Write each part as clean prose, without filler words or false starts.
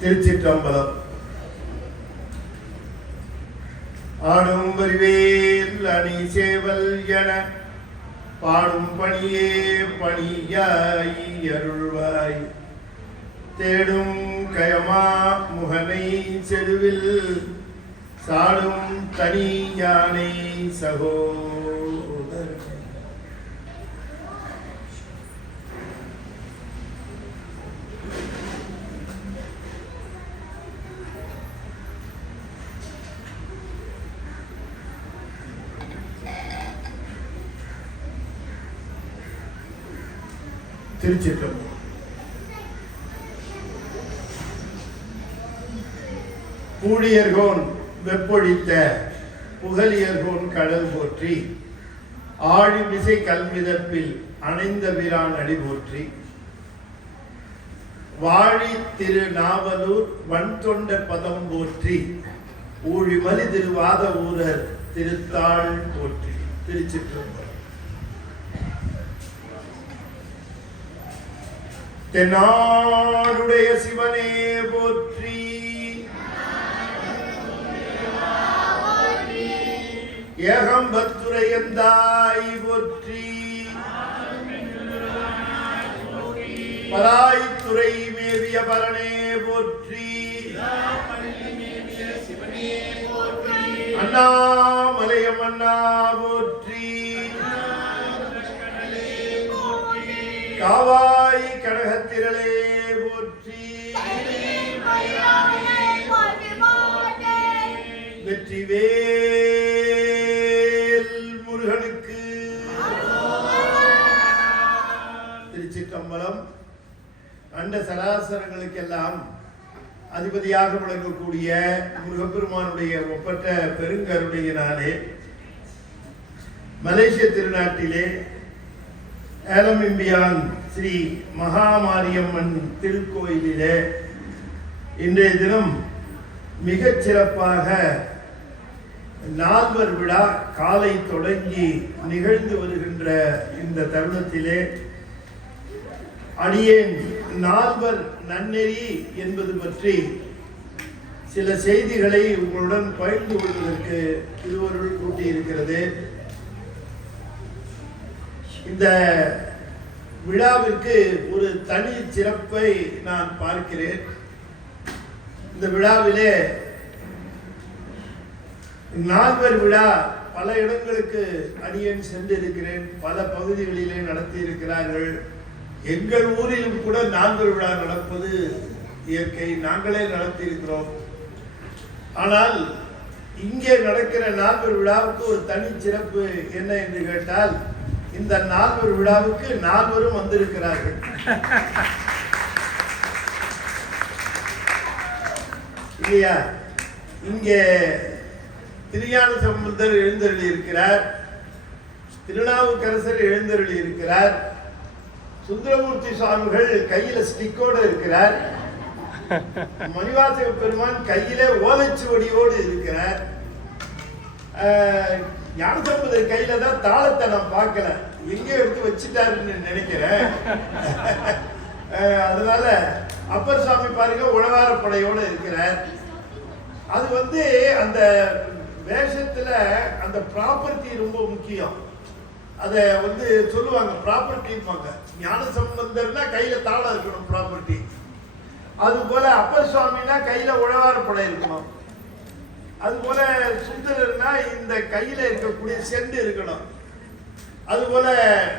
திருச்சிற்றம்பலம். ஆடும் வரிவேல் அணி சேவல் என பாடும் பணியே பணியாய் அருள்வாய். தேடும் கயமா முகனை செருவில் சாடும் தனி யானை சகோதர. திருச்சிற்றம்பலம். பூழியர்கோன் வெப்பொழித்த புகழியர்கோன் கடல் போற்றி. ஆழிமிசை கல்மிதப்பில் அணைந்த வீரான் அடி போற்றி. வாழி திரு நாவலூர் வன்தொண்ட பதம் போற்றி. ஊழிமலி திருவாத ஊரர் திருத்தாள் போற்றி. திருச்சிற்றம்பலம். தென்னாடுடைய சிவனே போற்றி. ஏகம்பத்துரையந்தாய் போற்றி. பராய்த்துறை மேவிய பரனே போற்றி. அண்ணாமலையம் அண்ணா போற்றி. காவாய் கனகத்திரளே போற்றி. வெற்றிவேல் முருகனுக்கு. திருச்சிற்றம்பலம். அண்ட சராசரங்களுக்கெல்லாம் அதிபதியாக விளங்கக்கூடிய முருகப்பெருமானுடைய ஒப்பற்ற பெருங்கருணையினாலே மலேசிய திருநாட்டிலே ஏலமிம்பியான் ஸ்ரீ மகாமாரியம்மன் திருக்கோயிலிலே இன்றைய தினம் மிகச் சிறப்பாக நால்வர் விழா காலை தொடங்கி நிகழ்ந்து வருகின்ற இந்த தருணத்திலே அடியேன் நால்வர் நன்னெறி என்பது பற்றி சில செய்திகளை உங்களுடன் பகிர்ந்து கொள்வதற்கு இருவருள் கூட்டியிருக்கிறது. இந்த விழாவிற்கு ஒரு தனி சிறப்பை நான் பார்க்கிறேன். இந்த விழாவிலே நால்வர் விழா பல இடங்களுக்கு அடியேன் சென்றிருக்கிறேன். பல பகுதிகளிலே நடத்தி இருக்கிறார்கள். எங்கள் ஊரிலும் கூட நால்வர் விழா நடப்பது இயற்கை, நாங்களே நடத்தி இருக்கிறோம். ஆனால் இங்கே நடக்கிற நால்வர் விழாவுக்கு ஒரு தனி சிறப்பு என்ன என்று கேட்டால், இந்த நால்வர் விழாவுக்கு நால்வரும் வந்திருக்கிறார்கள். இல்லையா? இங்கே திருஞான சம்பந்தர் எழுந்தருளி இருக்கிறார், திருநாவுக்கரசர் எழுந்தருளி இருக்கிறார், சுந்தரமூர்த்தி சுவாமிகள் கையில ஸ்டிக்கோடு இருக்கிறார், மணிவாசக பெருமான் கையிலே ஓலைச்சுவடியோடு இருக்கிறார். ஞானசம்பந்தர் கையில தான் தாளத்தை நான் பார்க்கல, எங்கே எடுத்து வச்சுட்டாருன்னு நினைக்கிறேன். அதனால அப்பர் சுவாமி பாருங்க உழவார படையோடு இருக்கிறார். அது அந்த வேஷத்துல அந்த ப்ராப்பர்ட்டி ரொம்ப முக்கியம். அதை சொல்லுவாங்க ப்ராப்பர்ட்டிப்பாங்க. ஞான சம்பந்தர்னா கையில தாளம் இருக்கணும் ப்ராப்பர்ட்டி. அது போல அப்பர் சுவாமினா கையில உழவார படை இருக்கணும். அது போல சுந்தரர்னா இந்த கையில இருக்கக்கூடிய செண்டு இருக்கணும். அது போல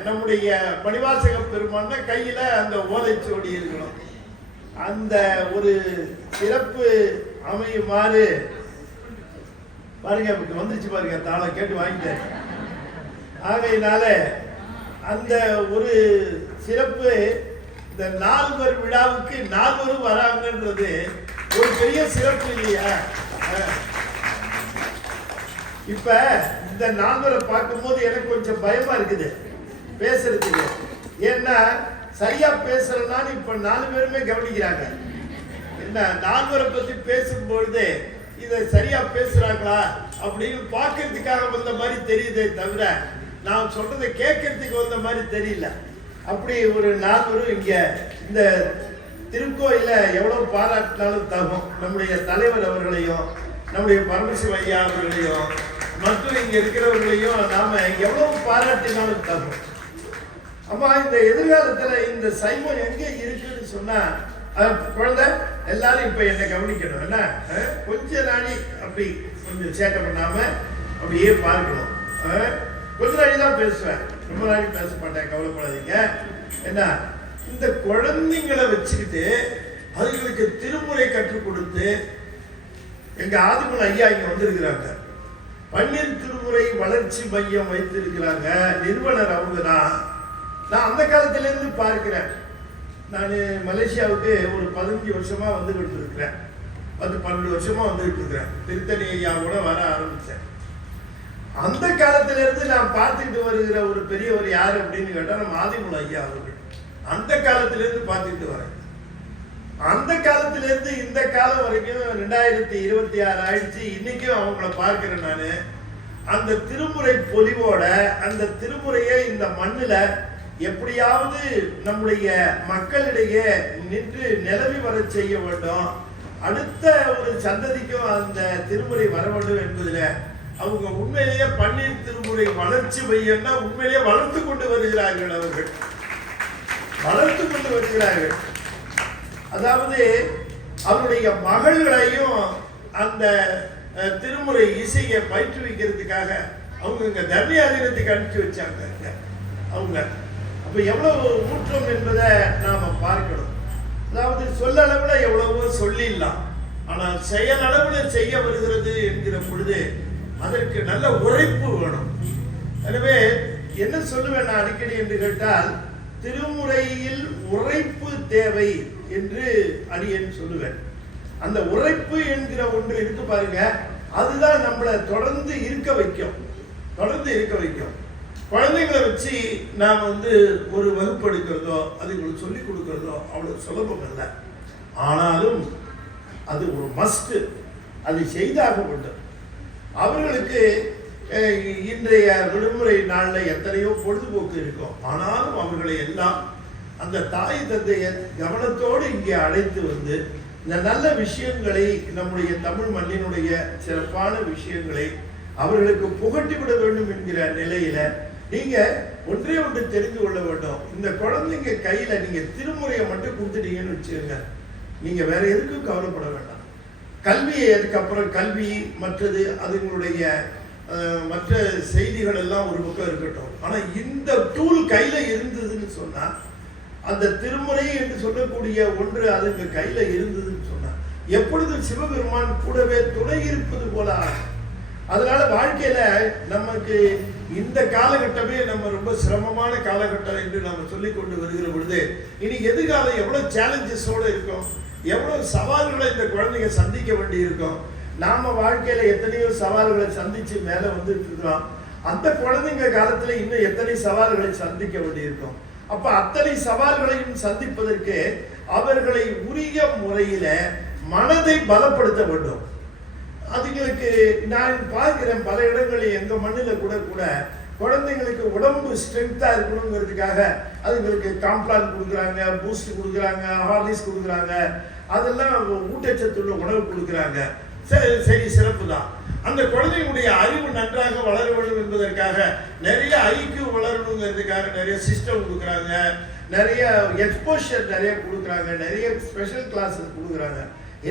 நம்முடைய மணிவாசக பெருமான் கையில அந்த ஓலைச்சுவடி இருக்கணும். அந்த ஒரு சிறப்பு அமையுமாறு பாருங்க, வந்துருச்சு பாருங்க தாளம், கேட்டு வாங்கிட்டேன். ஆகையினால அந்த ஒரு சிறப்பு, இந்த நால்வர் விழாவுக்கு நால்வரும் வராங்கன்றது ஒரு பெரிய சிறப்பு இல்லையா? இப்ப இந்த நால்வரை பார்க்கும்போது எனக்கு கொஞ்சம் பயமா இருக்குது பேசுறதுக்கு. ஏன்னா சரியா பேசுறதுனால இப்ப 4 பேருமே கவனிக்கிறாங்க. என்ன நால்வரை பத்தி பேசும்பொழுது இதை சரியா பேசுறாங்களா அப்படின்னு பார்க்கறதுக்காக வந்த மாதிரி தெரியுதே தவிர நான் சொல்றதை கேட்கறதுக்கு வந்த மாதிரி தெரியல. அப்படி ஒரு நால்வரும் இங்க இந்த திருக்கோயில எவ்வளவு பாராட்டினாலும் தகும். நம்முடைய தலைவர் அவர்களையும் நம்முடைய பரமசிவ ஐயா அவர்களையும் மற்றும் இங்க இருக்கிறவர்களையும் நாம எவ்வளவு பாராட்டினாலும் தகும். அம்மா இந்த எதிர்காலத்துல இந்த சைவம் எங்க இருக்குன்னு சொன்னா குழந்தை எல்லாரும் இப்ப என்ன கவனிக்கணும். என்ன கொஞ்ச நாளி அப்படி கொஞ்சம் சேட்டை பண்ணாம அப்படியே பார்க்கணும். கொஞ்ச நாளி தான் பேசுவேன், ரொம்ப நாளி பேச மாட்டேன், கவலைப்படாதீங்க. என்ன இந்த குழந்தைங்களை வச்சுக்கிட்டு அதுங்களுக்கு திருமுறை கற்றுக் கொடுத்து எங்க ஆதிமன் ஐயா இங்க வந்திருக்கிறாங்க. பன்னீர் திருமுறை வளர்ச்சி மையம் வைத்திருக்கிறாங்க, நிறுவனர் அவங்க தான். நான் அந்த காலத்துல இருந்து பார்க்கிறேன். நான் மலேசியாவுக்கு ஒரு 15 வருஷமா வந்துகிட்டு இருக்கிறேன், 12 வருஷமா வந்துகிட்டு இருக்கிறேன். திருத்தணி ஐயாவோட வர ஆரம்பிச்சேன். அந்த காலத்துல இருந்து நான் பார்த்துட்டு வருகிற ஒரு பெரியவர் யாரு அப்படின்னு கேட்டா நம்ம ஆதிமூல ஐயா அவர்கள். அந்த காலத்துல இருந்து பார்த்துட்டு வரேன். அந்த காலத்துல இருந்து இந்த காலம் வரைக்கும் 2026 ஆயிடுச்சு. இன்னைக்கும் அவங்கள பார்க்கிறேன் நானு. அந்த திருமுறை பொலிவோட அந்த திருமுறையை இந்த மண்ணுல எப்படியாவது நம்முடைய மக்களிடையே நின்று நிலவி வர செய்ய வேண்டும். அடுத்த ஒரு சந்ததிக்கும் அந்த திருமுறை வர வேண்டும் என்பதில் அவங்க உண்மையிலேயே பன்னீர் திருமுறை வளர்ச்சி மையம்னா உண்மையிலேயே வளர்த்து கொண்டு வருகிறார்கள். அவர்கள் வளர்த்து கொண்டு வருகிறார்கள். அதாவது அவருடைய மகள்களையும் அந்த திருமுறை இசையை பயிற்றுவிக்கிறதுக்காக அவங்க இங்க தர்மியாதீனத்துக்கு அனுப்பிச்சு வச்சாங்க அவங்க. அப்ப எவ்வளவு ஊற்றம் என்பதை நாம பார்க்கணும். அதாவது சொல்லளவுல எவ்வளவோ சொல்லிடலாம், ஆனால் செயலளவுல செய்ய வருகிறது என்கிற பொழுது அதற்கு நல்ல உழைப்பு வேணும். எனவே என்ன சொல்லுவேன் நான் அடிக்கடி என்று கேட்டால், திருமுறையில் உழைப்பு தேவை என்று அடியேன் சொல்லுவேன். அந்த உழைப்பு என்கிற ஒன்று இருக்கு பாருங்க, அதுதான் நம்மளை தொடர்ந்து இருக்க வைக்கும், தொடர்ந்து இருக்க வைக்கும். குழந்தைங்களை வச்சு நாம் ஒரு வகுப்பு எடுக்கிறதோ அதுங்களுக்கு சொல்லிக் கொடுக்கிறதோ அவ்வளவு சுலபம் இல்லை. ஆனாலும் அது ஒரு மஸ்ட், அது செய்தாக வேண்டும். அவர்களுக்கு இன்றைய விடுமுறை நாளில் எத்தனையோ பொழுதுபோக்கு இருக்கும். ஆனாலும் அவர்களை எல்லாம் அந்த தாய் தந்தைய கவனத்தோடு இங்கே அழைத்து வந்து இந்த நல்ல விஷயங்களை, நம்முடைய தமிழ் மண்ணினுடைய சிறப்பான விஷயங்களை அவர்களுக்கு புகட்டிவிட வேண்டும் என்கிற நிலையில நீங்க ஒன்றே ஒன்று தெரிந்து கொள்ள வேண்டும். இந்த குழந்தைங்க கையில நீங்க திருமுறையை மட்டும் கொடுத்துட்டீங்கன்னு வச்சுக்கோங்க, நீங்க வேற எதுக்கும் கவலைப்பட வேண்டாம். கல்வியை அதுக்கப்புறம் கல்வி மற்றது அதுங்களுடைய மற்ற செய்திகள் எல்லாம் ஒரு பக்கம் இருக்கட்டும். ஆனா இந்த டூல் கையில இருந்ததுன்னு சொன்னா, அந்த திருமுறை என்று சொல்லக்கூடிய ஒன்று அதுக்கு கையில இருந்ததுன்னு சொன்னா, எப்பொழுதும் சிவபெருமான் கூடவே துணை இருப்பது போல. அதனால வாழ்க்கையில நமக்கு இந்த காலகட்டமே நம்ம ரொம்ப சிரமமான காலகட்டம் என்று நம்ம சொல்லி கொண்டு வருகிற பொழுது, இனி எதிர்காலம் எவ்வளவு சேலஞ்சஸோட இருக்கும், எவ்வளவு சவால்களை இந்த குழந்தைங்க சந்திக்க வேண்டி இருக்கும். நாம வாழ்க்கையில எத்தனையோ சவால்களை சந்திச்சு மேல வந்துட்டு இருக்கிறோம். அந்த குழந்தைங்க காலத்துல இன்னும் எத்தனை சவால்களை சந்திக்க வேண்டி இருக்கும். அப்ப அத்தனை சவால்களையும் சந்திப்பதற்கு அவர்களை உரிய முறையில மனதை பலப்படுத்த வேண்டும். அதுங்களுக்கு நான் பார்க்கிறேன் பல இடங்களில் எங்க மண்ணில கூட குழந்தைங்களுக்கு உடம்பு ஸ்ட்ரென்த்தா இருக்கணுங்கிறதுக்காக அதுங்களுக்கு காம்ப்ளான் கொடுக்குறாங்க, பூஸ்ட் கொடுக்குறாங்க, ஹார்லிக்ஸ் கொடுக்குறாங்க, அதெல்லாம் ஊட்டச்சத்துள்ள உணவு கொடுக்குறாங்க. சரி சிறப்பு தான். அந்த குழந்தைகளுடைய அறிவு நன்றாக வளர வேண்டும் என்பதற்காக நிறைய ஐக்கியூ வளரணுங்கிறதுக்காக நிறைய சிஸ்டம் கொடுக்குறாங்க, நிறைய எக்ஸ்போஷர் நிறைய கொடுக்குறாங்க, நிறைய ஸ்பெஷல் கிளாஸஸ் கொடுக்குறாங்க,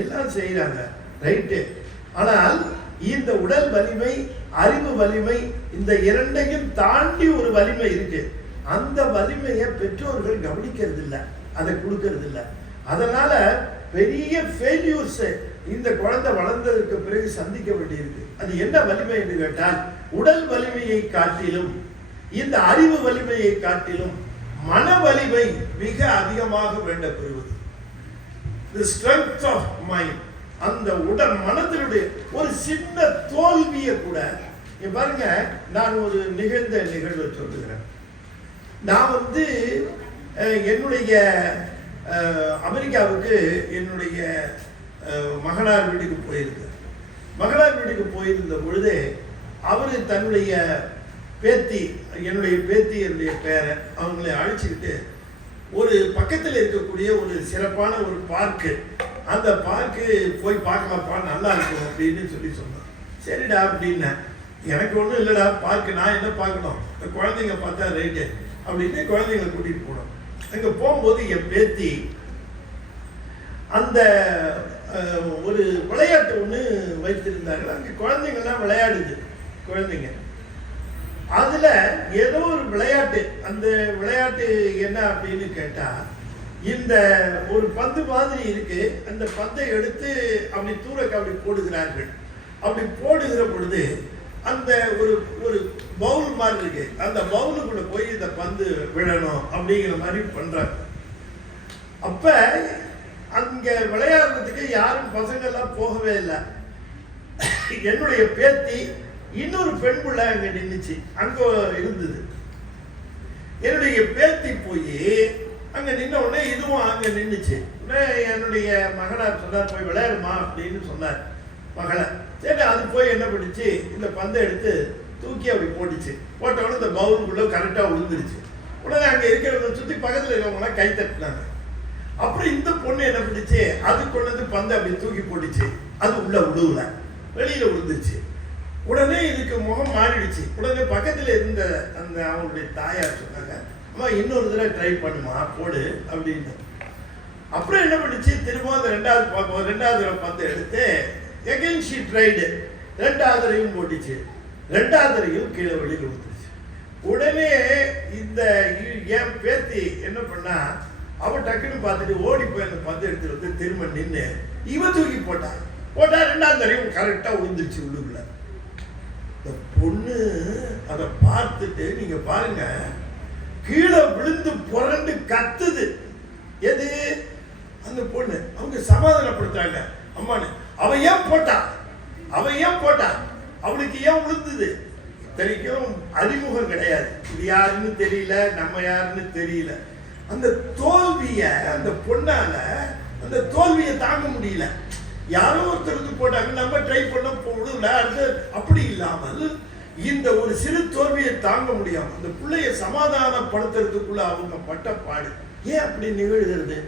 எல்லாம் செய்யறாங்க, ரைட்டு. ஆனால் இந்த உடல் வலிமை, அறிவு வலிமை, இந்த இரண்டையும் தாண்டி ஒரு வலிமை இருக்கு. அந்த வலிமையை பெற்றோர்கள் கவனிக்கிறது இல்லை, அதை கொடுக்கறது இல்லை. அதனால பெரிய ஃபெயில்யூர்ஸ் இந்த குழந்தை வளர்ந்ததற்கு பிறகு சந்திக்க வேண்டியிருக்கு. அது என்ன வலிமை என்று கேட்டால், உடல் வலிமையை காட்டிலும் இந்த அறிவு வலிமையை காட்டிலும் மன வலிமை மிக அதிகமாக வேண்டப்படுவது. The strength of mind. அந்த உடல் மனதினுடைய ஒரு சின்ன தோல்வியை கூட பாருங்க. நான் ஒரு நிகழ்வை சொல்லுகிறேன். நான் என்னுடைய அமெரிக்காவுக்கு என்னுடைய மகனார் வீட்டுக்கு போயிருந்தேன். மகனார் வீட்டுக்கு போயிருந்த பொழுது அவரு தன்னுடைய பேத்தி, என்னுடைய பேரன் அவங்களை அழைச்சிக்கிட்டு ஒரு பக்கத்தில் இருக்கக்கூடிய ஒரு சிறப்பான ஒரு பார்க்கு, அந்த பார்க்கு போய் பார்க்கலாம்ப்பா, நல்லா இருக்கும் அப்படின்னு சொன்னான். சரிடா அப்படின்னேன். எனக்கு ஒன்றும் இல்லைடா பார்க்கு, நான் என்ன பார்க்கணும், குழந்தைங்க பார்த்தா ரைட்டு அப்படின்னு குழந்தைங்களை கூட்டிகிட்டு போனோம். அங்கே போகும்போது என் பேத்தி அந்த ஒரு விளையாட்டு ஒன்று வைத்திருந்தார்கள். அங்கே குழந்தைங்கள்லாம் விளையாடுது. குழந்தைங்க அதில் ஏதோ ஒரு விளையாட்டு, அந்த விளையாட்டு என்ன அப்படின்னு கேட்டால், இந்த ஒரு பந்து மாதிரி இருக்கு, அந்த பந்தை எடுத்து அப்படி தூரக்கு அப்படி போடுகிறார்கள். அப்படி போடுகிற பொழுது அந்த ஒரு ஒரு பவுல் மாதிரி இருக்கு, அந்த பவுலுக்குள்ள போய் இந்த பந்து விழணும் அப்படிங்கிற மாதிரி பண்றாங்க. அப்ப அங்க விளையாடுறதுக்கு யாரும் பசங்கள்லாம் போகவே இல்லை. என்னுடைய பேத்தி இன்னொரு பெண் பிள்ளை அங்க நின்றுச்சு, அங்க இருந்தது. என்னுடைய பேத்தி போய் அங்க நின்ன உடனே இதுவும் அங்க நின்றுச்சு. என்னுடைய மகனார் சொன்னார், போய் விளையாடுமா அப்படின்னு சொன்னார் மகளை. சரி, அது போய் என்ன பண்ணிச்சு, இந்த பந்தை எடுத்து தூக்கி அப்படி போட்டுச்சு. போட்ட உடனே இந்த பவுலுக்குள்ள கரெக்டா விழுந்துருச்சு. உடனே அங்க இருக்கிறவங்க சுத்தி பக்கத்துல இருக்கிறவங்களாம் கை தட்டினாங்க. அப்புறம் இந்த பொண்ணு என்ன பண்ணிச்சு, அது கொண்டு வந்து பந்தை அப்படி தூக்கி போட்டுச்சு. அது உள்ள விழுவுல, வெளியில விழுந்துச்சு. உடனே இதுக்கு முகம் மாறிடுச்சு. உடனே பக்கத்துல இருந்த அந்த அவங்களுடைய தாயார் சொன்னாங்க, அம்மா இன்னொரு தடவை ட்ரை பண்ணுமா, போடு அப்படின்னு. அப்புறம் என்ன பண்ணிச்சு, திரும்ப அந்த ரெண்டாவது தடவை பந்தை எடுத்து எகைன் ஷீ ட்ரைடு, ரெண்டாவது தடவையும் போட்டுச்சு. ரெண்டாவது தடவையும் கீழே வெளியில் விழுந்துருச்சு. உடனே இந்த என் பேத்தி என்ன பண்ணா, அவ டக்குன்னு பார்த்துட்டு ஓடி போய் அந்த பந்தை எடுத்து வந்து திரும்ப நின்று இவ தூக்கி போட்டா. ரெண்டாவது தடவையும் கரெக்டா விழுந்துருச்சு உள்ளுக்குள்ள. இந்த பொண்ணு அதை பார்த்துட்டு நீங்க பாருங்க, கீழே விழுந்து புரண்டு கத்துது. எது அந்த பொண்ணு, அவங்க சமாதானப்படுத்துறாங்க, அம்மானு. அவ ஏன் போட்டா, அவளுக்கு ஏன் விழுந்தது, இத்தனைக்கும் அறிமுகம் கிடையாது, இது யாருன்னு தெரியல, நம்ம யாருன்னு தெரியல. அந்த தோல்விய அந்த பொண்ணால அந்த தோல்வியை தாங்க முடியல. யாரோ ஒருத்தருக்கு போட்டாங்க, நம்ம ட்ரை பண்ண போடல, அப்படி இல்லாமல் இந்த ஒரு சிறு தோல்வியை தாங்க முடியாம அந்த பிள்ளைய சமாதானப்படுத்துறதுக்குள்ள அவங்க பட்ட பாடு ஏன் அப்படி நிகழ்கிறது,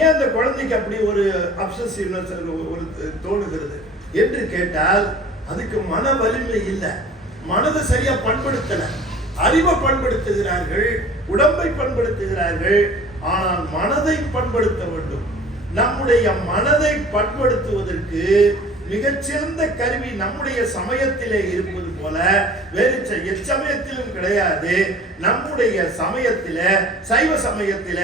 ஏன் அந்த குழந்தைக்கு அப்படி ஒரு அப்சசிவ்னஸ் ஒரு தோணுகிறது என்று கேட்டால், அதுக்கு மன வலிமை இல்லை, மனதை சரியா பண்படுத்தல. அறிவை பண்படுத்துகிறார்கள், உடம்பை பண்படுத்துகிறார்கள், ஆனால் மனதை பண்படுத்த வேண்டும். நம்முடைய மனதை பண்படுத்துவதற்கு மிகச்சிறந்த கருவி நம்முடைய சமயத்திலே இருப்பது போல வேறு எச்சமயத்திலும் கிடையாது. நம்முடைய சமயத்தில, சைவ சமயத்தில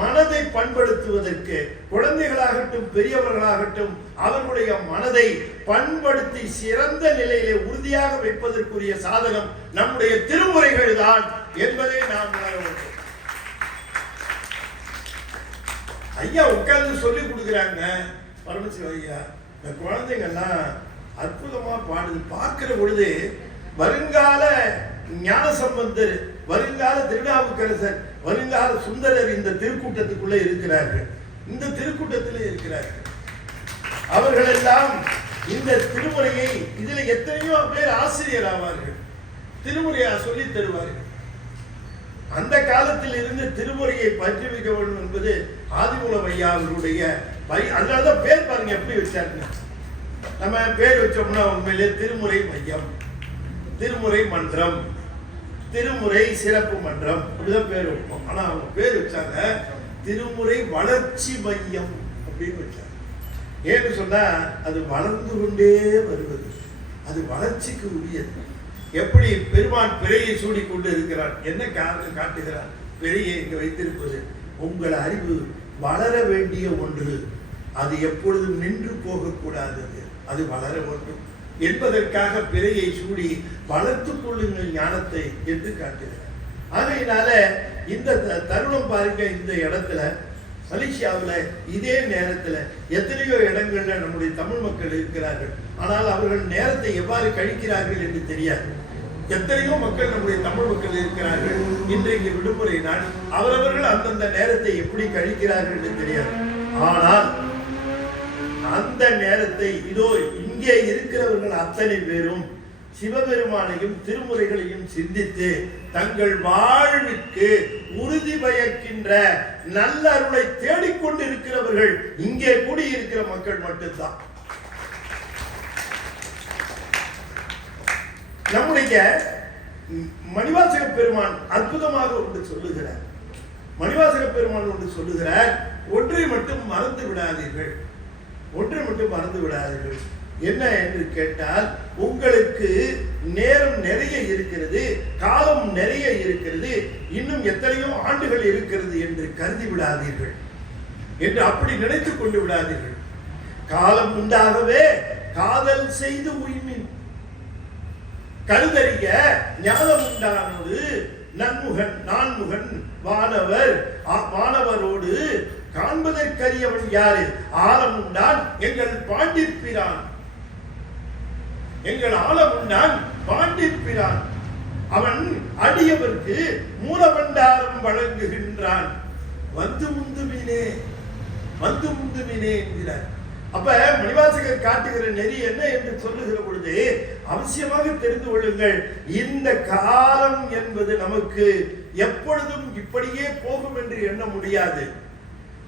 மனதை பண்படுத்துவதற்கு குழந்தைகளாகட்டும் பெரியவர்களாகட்டும் அவர்களுடைய மனதை பண்படுத்தி சிறந்த நிலையிலே உறுதியாக வைப்பதற்குரிய சாதனம் நம்முடைய திருமுறைகள் தான் என்பதை நாம் உணர வேண்டும். ஐயா உட்கார்ந்து சொல்லி கொடுக்குறாங்க, பரமசிவ ஐயா, இந்த குழந்தைங்கள்லாம் அற்புதமா பாடுது. பார்க்கிற பொழுது வருங்கால ஞானசம்பந்தர், வருங்கால திருநாவுக்கரசர், வருங்கால சுந்தரர் இந்த திருக்கூட்டத்துக்குள்ளே இருக்கிறார்கள், இந்த திருக்கூட்டத்திலே இருக்கிறார்கள். அவர்கள் எல்லாம் இந்த திருமுறையை, இதுல எத்தனையோ பேர் ஆசிரியர் ஆவார்கள், திருமுறையை சொல்லி தருவார்கள். அந்த காலத்தில் இருந்து திருமுறையை பற்றி வைக்க வேண்டும் என்பது ஆதிமூலம் ஐயா அவர்களுடைய அதனாலதான் பேர் பாருங்க எப்படி வச்சாருங்க. நம்ம பேர் வச்சோம்னா உண்மையிலே திருமுறை மையம், திருமுறை மன்றம், திருமுறை சிறப்பு மன்றம் அப்படிதான் பேர் வைப்போம். ஆனா அவங்க பேர் வச்சாங்க திருமுறை வளர்ச்சி மையம் அப்படின்னு வச்சாங்க. ஏன்னு சொன்னா அது வளர்ந்து கொண்டே வருவது, அது வளர்ச்சிக்கு உரியது. எப்படி பெருமான் பிறையை சூடிக்கொண்டு இருக்கிறார், என்ன காரணம் காட்டுகிறார், பிறையை இங்கு வைத்திருப்பது உங்கள் அறிவு வளர வேண்டிய ஒன்று, அது எப்பொழுதும் நின்று போகக்கூடாதது, அது வளர வேண்டும் என்பதற்காக பிறையை சூடி வளர்த்துக் கொள்ளுங்கள் ஞானத்தை என்று காட்டுகிறார். ஆகையினால இந்த தருணம் பாருங்க, இந்த இடத்துல மலேசியாவில் இதே நேரத்தில் எத்தனையோ இடங்கள்ல நம்முடைய தமிழ் மக்கள் இருக்கிறார்கள். ஆனால் அவர்கள் நேரத்தை எவ்வாறு கழிக்கிறார்கள் என்று தெரியாது. எத்தனையோ மக்கள் நம்முடைய தமிழ் மக்கள் இருக்கிறார்கள், இன்றைக்கு விடுமுறை நாள், அவரவர்கள் அந்தந்த நேரத்தை எப்படி கழிக்கிறார்கள் என்று தெரியாது. ஆனால் அந்த நேரத்தை இதோ இங்கே இருக்கிறவர்கள் அத்தனை பேரும் சிவபெருமானையும் திருமுறைகளையும் சிந்தித்து தங்கள் வாழ்விற்கு உறுதி பயக்கின்ற நல்ல அருளை தேடிக்கொண்டிருக்கிறவர்கள் இங்கே கூடியிருக்கிற மக்கள் மட்டும்தான். நம்முடைய மணிவாசக பெருமான் அற்புதமாக ஒன்று சொல்லுகிறார். மணிவாசக பெருமான் ஒன்று சொல்லுகிறார், ஒன்றை மட்டும் மறந்து விடாதீர்கள், ஒன்றை மட்டும் மறந்து விடாதீர்கள். என்ன என்று கேட்டால், உங்களுக்கு நேரம் நிறைய இருக்கிறது, காலம் நிறைய இருக்கிறது, இன்னும் எத்தனையோ ஆண்டுகள் இருக்கிறது என்று கருதி விடாதீர்கள், என்று அப்படி நினைத்துக் கொண்டு விடாதீர்கள். காலம் உண்டாகவே காதல் செய்து உய்மின், கருதறிய ஞானம் உண்டானோடு நன்முகன் நான்முகன் வானவர் வானவரோடு காண்பதற்கரியவன் யாரு? ஆலம் உண்டான் எங்கள் பாண்டிப்பிரான், எங்கள் ஆலம் உண்டான் பாண்டிப்பிரான். அவன் அடியவர்க்கு மூலபண்டாரம் வழங்குகின்றான். வந்து முந்துவினே, வந்து முந்துவினே என்கிறார். அப்ப மணிவாசகர் காட்டுகிற நெறி என்ன என்று சொல்லுகிற பொழுது அவசியமாக தெரிந்து கொள்ளுங்கள், இந்த காலம் என்பது நமக்கு எப்பொழுதும் இப்படியே போகும் என்று எண்ண முடியாது.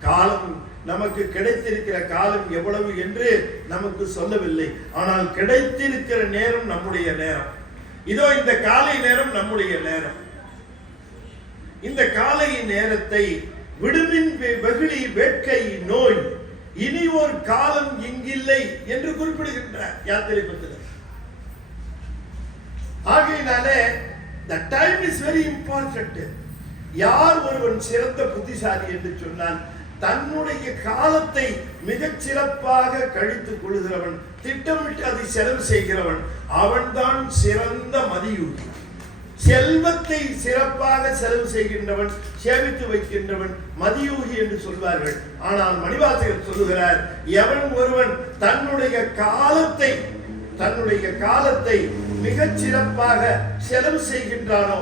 காலம் நமக்கு கிடைத்திருக்கிற காலம் எவ்வளவு என்று நமக்கு சொல்லவில்லை. ஆனால் கிடைத்திருக்கிற நேரம் நம்முடைய நேரம். இதோ இந்த காலை நேரம் நம்முடைய நேரம். இந்த காலை நேரத்தை விடுமின் வெகுளி வேட்கை நோய் இனி ஒரு காலம் இங்கில்லை என்று குறிப்பிடுகின்றார் யாத்திரை பத்திரர். ஆகையினாலே the time is very important. யார் ஒருவன் சிறந்த புத்திசாலி என்று சொன்னால், தன்னுடைய காலத்தை மிகச் சிறப்பாக கழித்துக் கொள்கிறவன், திட்டமிட்டு அதை செலவு செய்கிறவன், அவன்தான் சிறந்த மதியூகி. செல்வத்தை சிறப்பாக செலவு செய்கின்றவன், சேமித்து வைக்கின்றவன் மதியூகி என்று சொல்வார்கள். ஆனால் மணிவாசகர் சொல்லுகிறார், எவன் ஒருவன் தன்னுடைய காலத்தை மிகச் சிறப்பாக செலவு செய்கின்றானோ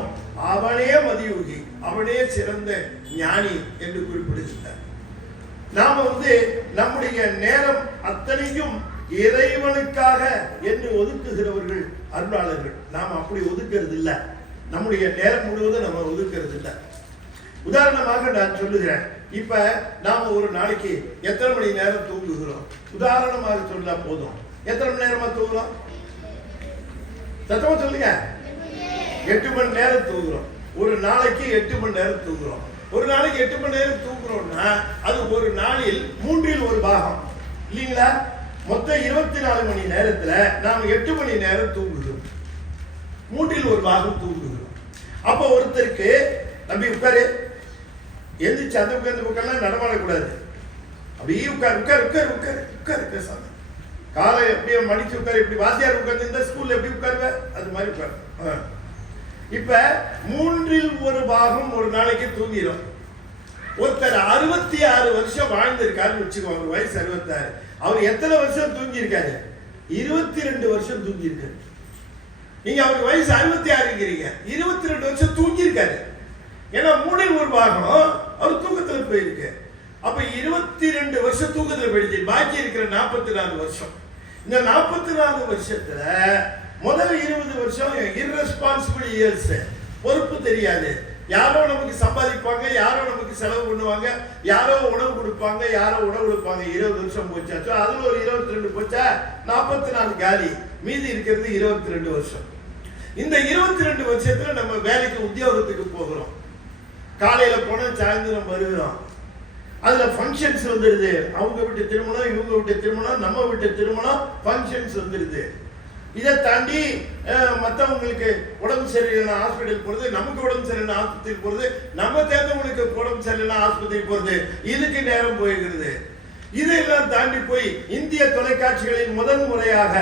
அவனே மதியூகி, அவனே சிறந்த ஞானி என்று குறிப்பிடுகிறார். நாம நம்முடைய நேரம் அத்தனையும் இறைவனுக்காக என்று ஒதுக்குகிறவர்கள் அருளாளர்கள். நாம் அப்படி ஒதுக்கிறது இல்லை. நம்முடைய நேரம் முழுவதும் நம்ம ஒதுக்கிறது இல்லை. உதாரணமாக நான் சொல்லுகிறேன், இப்ப நாம ஒரு நாளைக்கு எத்தனை மணி நேரம் தூங்குகிறோம்? உதாரணமாக சொல்ல போதும். எத்தனை மணி நேரமா தூங்குறோம்? சத்தமா சொல்லுங்க. 8 மணி நேரம் தூங்குறோம். ஒரு நாளைக்கு 8 மணி நேரம் தூங்குறோம். ஒரு நாளைக்கு 8 மணி நேரம் தூங்குறோம்னா அது ஒரு நாளில் 1/3 பாகம் இல்லைங்களா? மொத்தம் 24 மணி நேரத்துல நாம 8 மணி நேரம் தூங்குகிறோம், 1/3 பாகம் தூங்குகிறோம். அப்ப ஒருத்தருக்கு நம்பி உட்காரு, எந்திரிச்சு அந்த பக்கம் நடமாடக்கூடாது, அப்படியே உட்கார் உட்கார் உட்கார் உட்கார் உட்கார் பேசாத, காலை எப்படியே மடிச்சு உட்காரு. இப்படி வாத்தியார் உட்கார்ந்து இந்த ஸ்கூல்ல எப்படி உட்காருவ அது மாதிரி உட்காரு. இப்ப 1/3 பாகம் ஒரு நாளைக்கு தூங்கிடும். ஒருத்தர் 66 வருஷம் வாழ்ந்திருக்காருன்னு வச்சுக்கோங்க, அவர் வயசு 66. அவர் எத்தனை வருஷம் தூங்கி இருக்காரு? 22 வருஷம் தூங்கி இருக்காரு. நீங்க அவருக்கு வயசு 66, 22 வருஷம் தூங்கி இருக்காரு. ஏன்னா 1/3 பாகம் அவர் தூக்கத்துல போயிருக்கு. அப்ப 22 வருஷம் தூக்கத்துல போயிடுச்சு. பாக்கி இருக்கிற 44 வருஷம். இந்த 44 வருஷத்துல முதல் 20 வருஷம் irresponsible years, பொறுப்பு தெரியாது. யாரோ நமக்கு சம்பாதிப்பாங்க, யாரோ நமக்கு செலவு பண்ணுவாங்க, யாரோ உணவு கொடுப்பாங்க, யாரோ உணவு கொடுப்பாங்க. 20 வருஷம் போச்சாச்சோ, அதுல ஒரு 22 போச்சா, 44 காலி. மீதி இருக்கிறது 22 வருஷம். இந்த 22 வருஷத்துல நம்ம வேலைக்கு உத்தியோகத்துக்கு போகிறோம். காலையில போனா சாயந்தரம் வருகிறோம். அதுல ஃபங்க்ஷன்ஸ் வந்துருது. அவங்க வீட்டு திருமணம், இவங்க வீட்டு திருமணம், நம்ம வீட்டு திருமணம், ஃபங்க்ஷன்ஸ் வந்துருது. இதை தாண்டி மற்றவங்களுக்கு உடம்பு சரியில்லைன்னா ஹாஸ்பிட்டல் போறது, நமக்கு உடம்பு சரியில்லைன்னா ஆஸ்பத்திரி போறது, நம்ம தேர்ந்தவங்களுக்கு உடம்பு சரியில்லைன்னா ஆஸ்பத்திரி போறது, இதுக்கு நேரம் போய்கிறது. இதெல்லாம் தாண்டி போய் இந்திய தொலைக்காட்சிகளின் முதன் முறையாக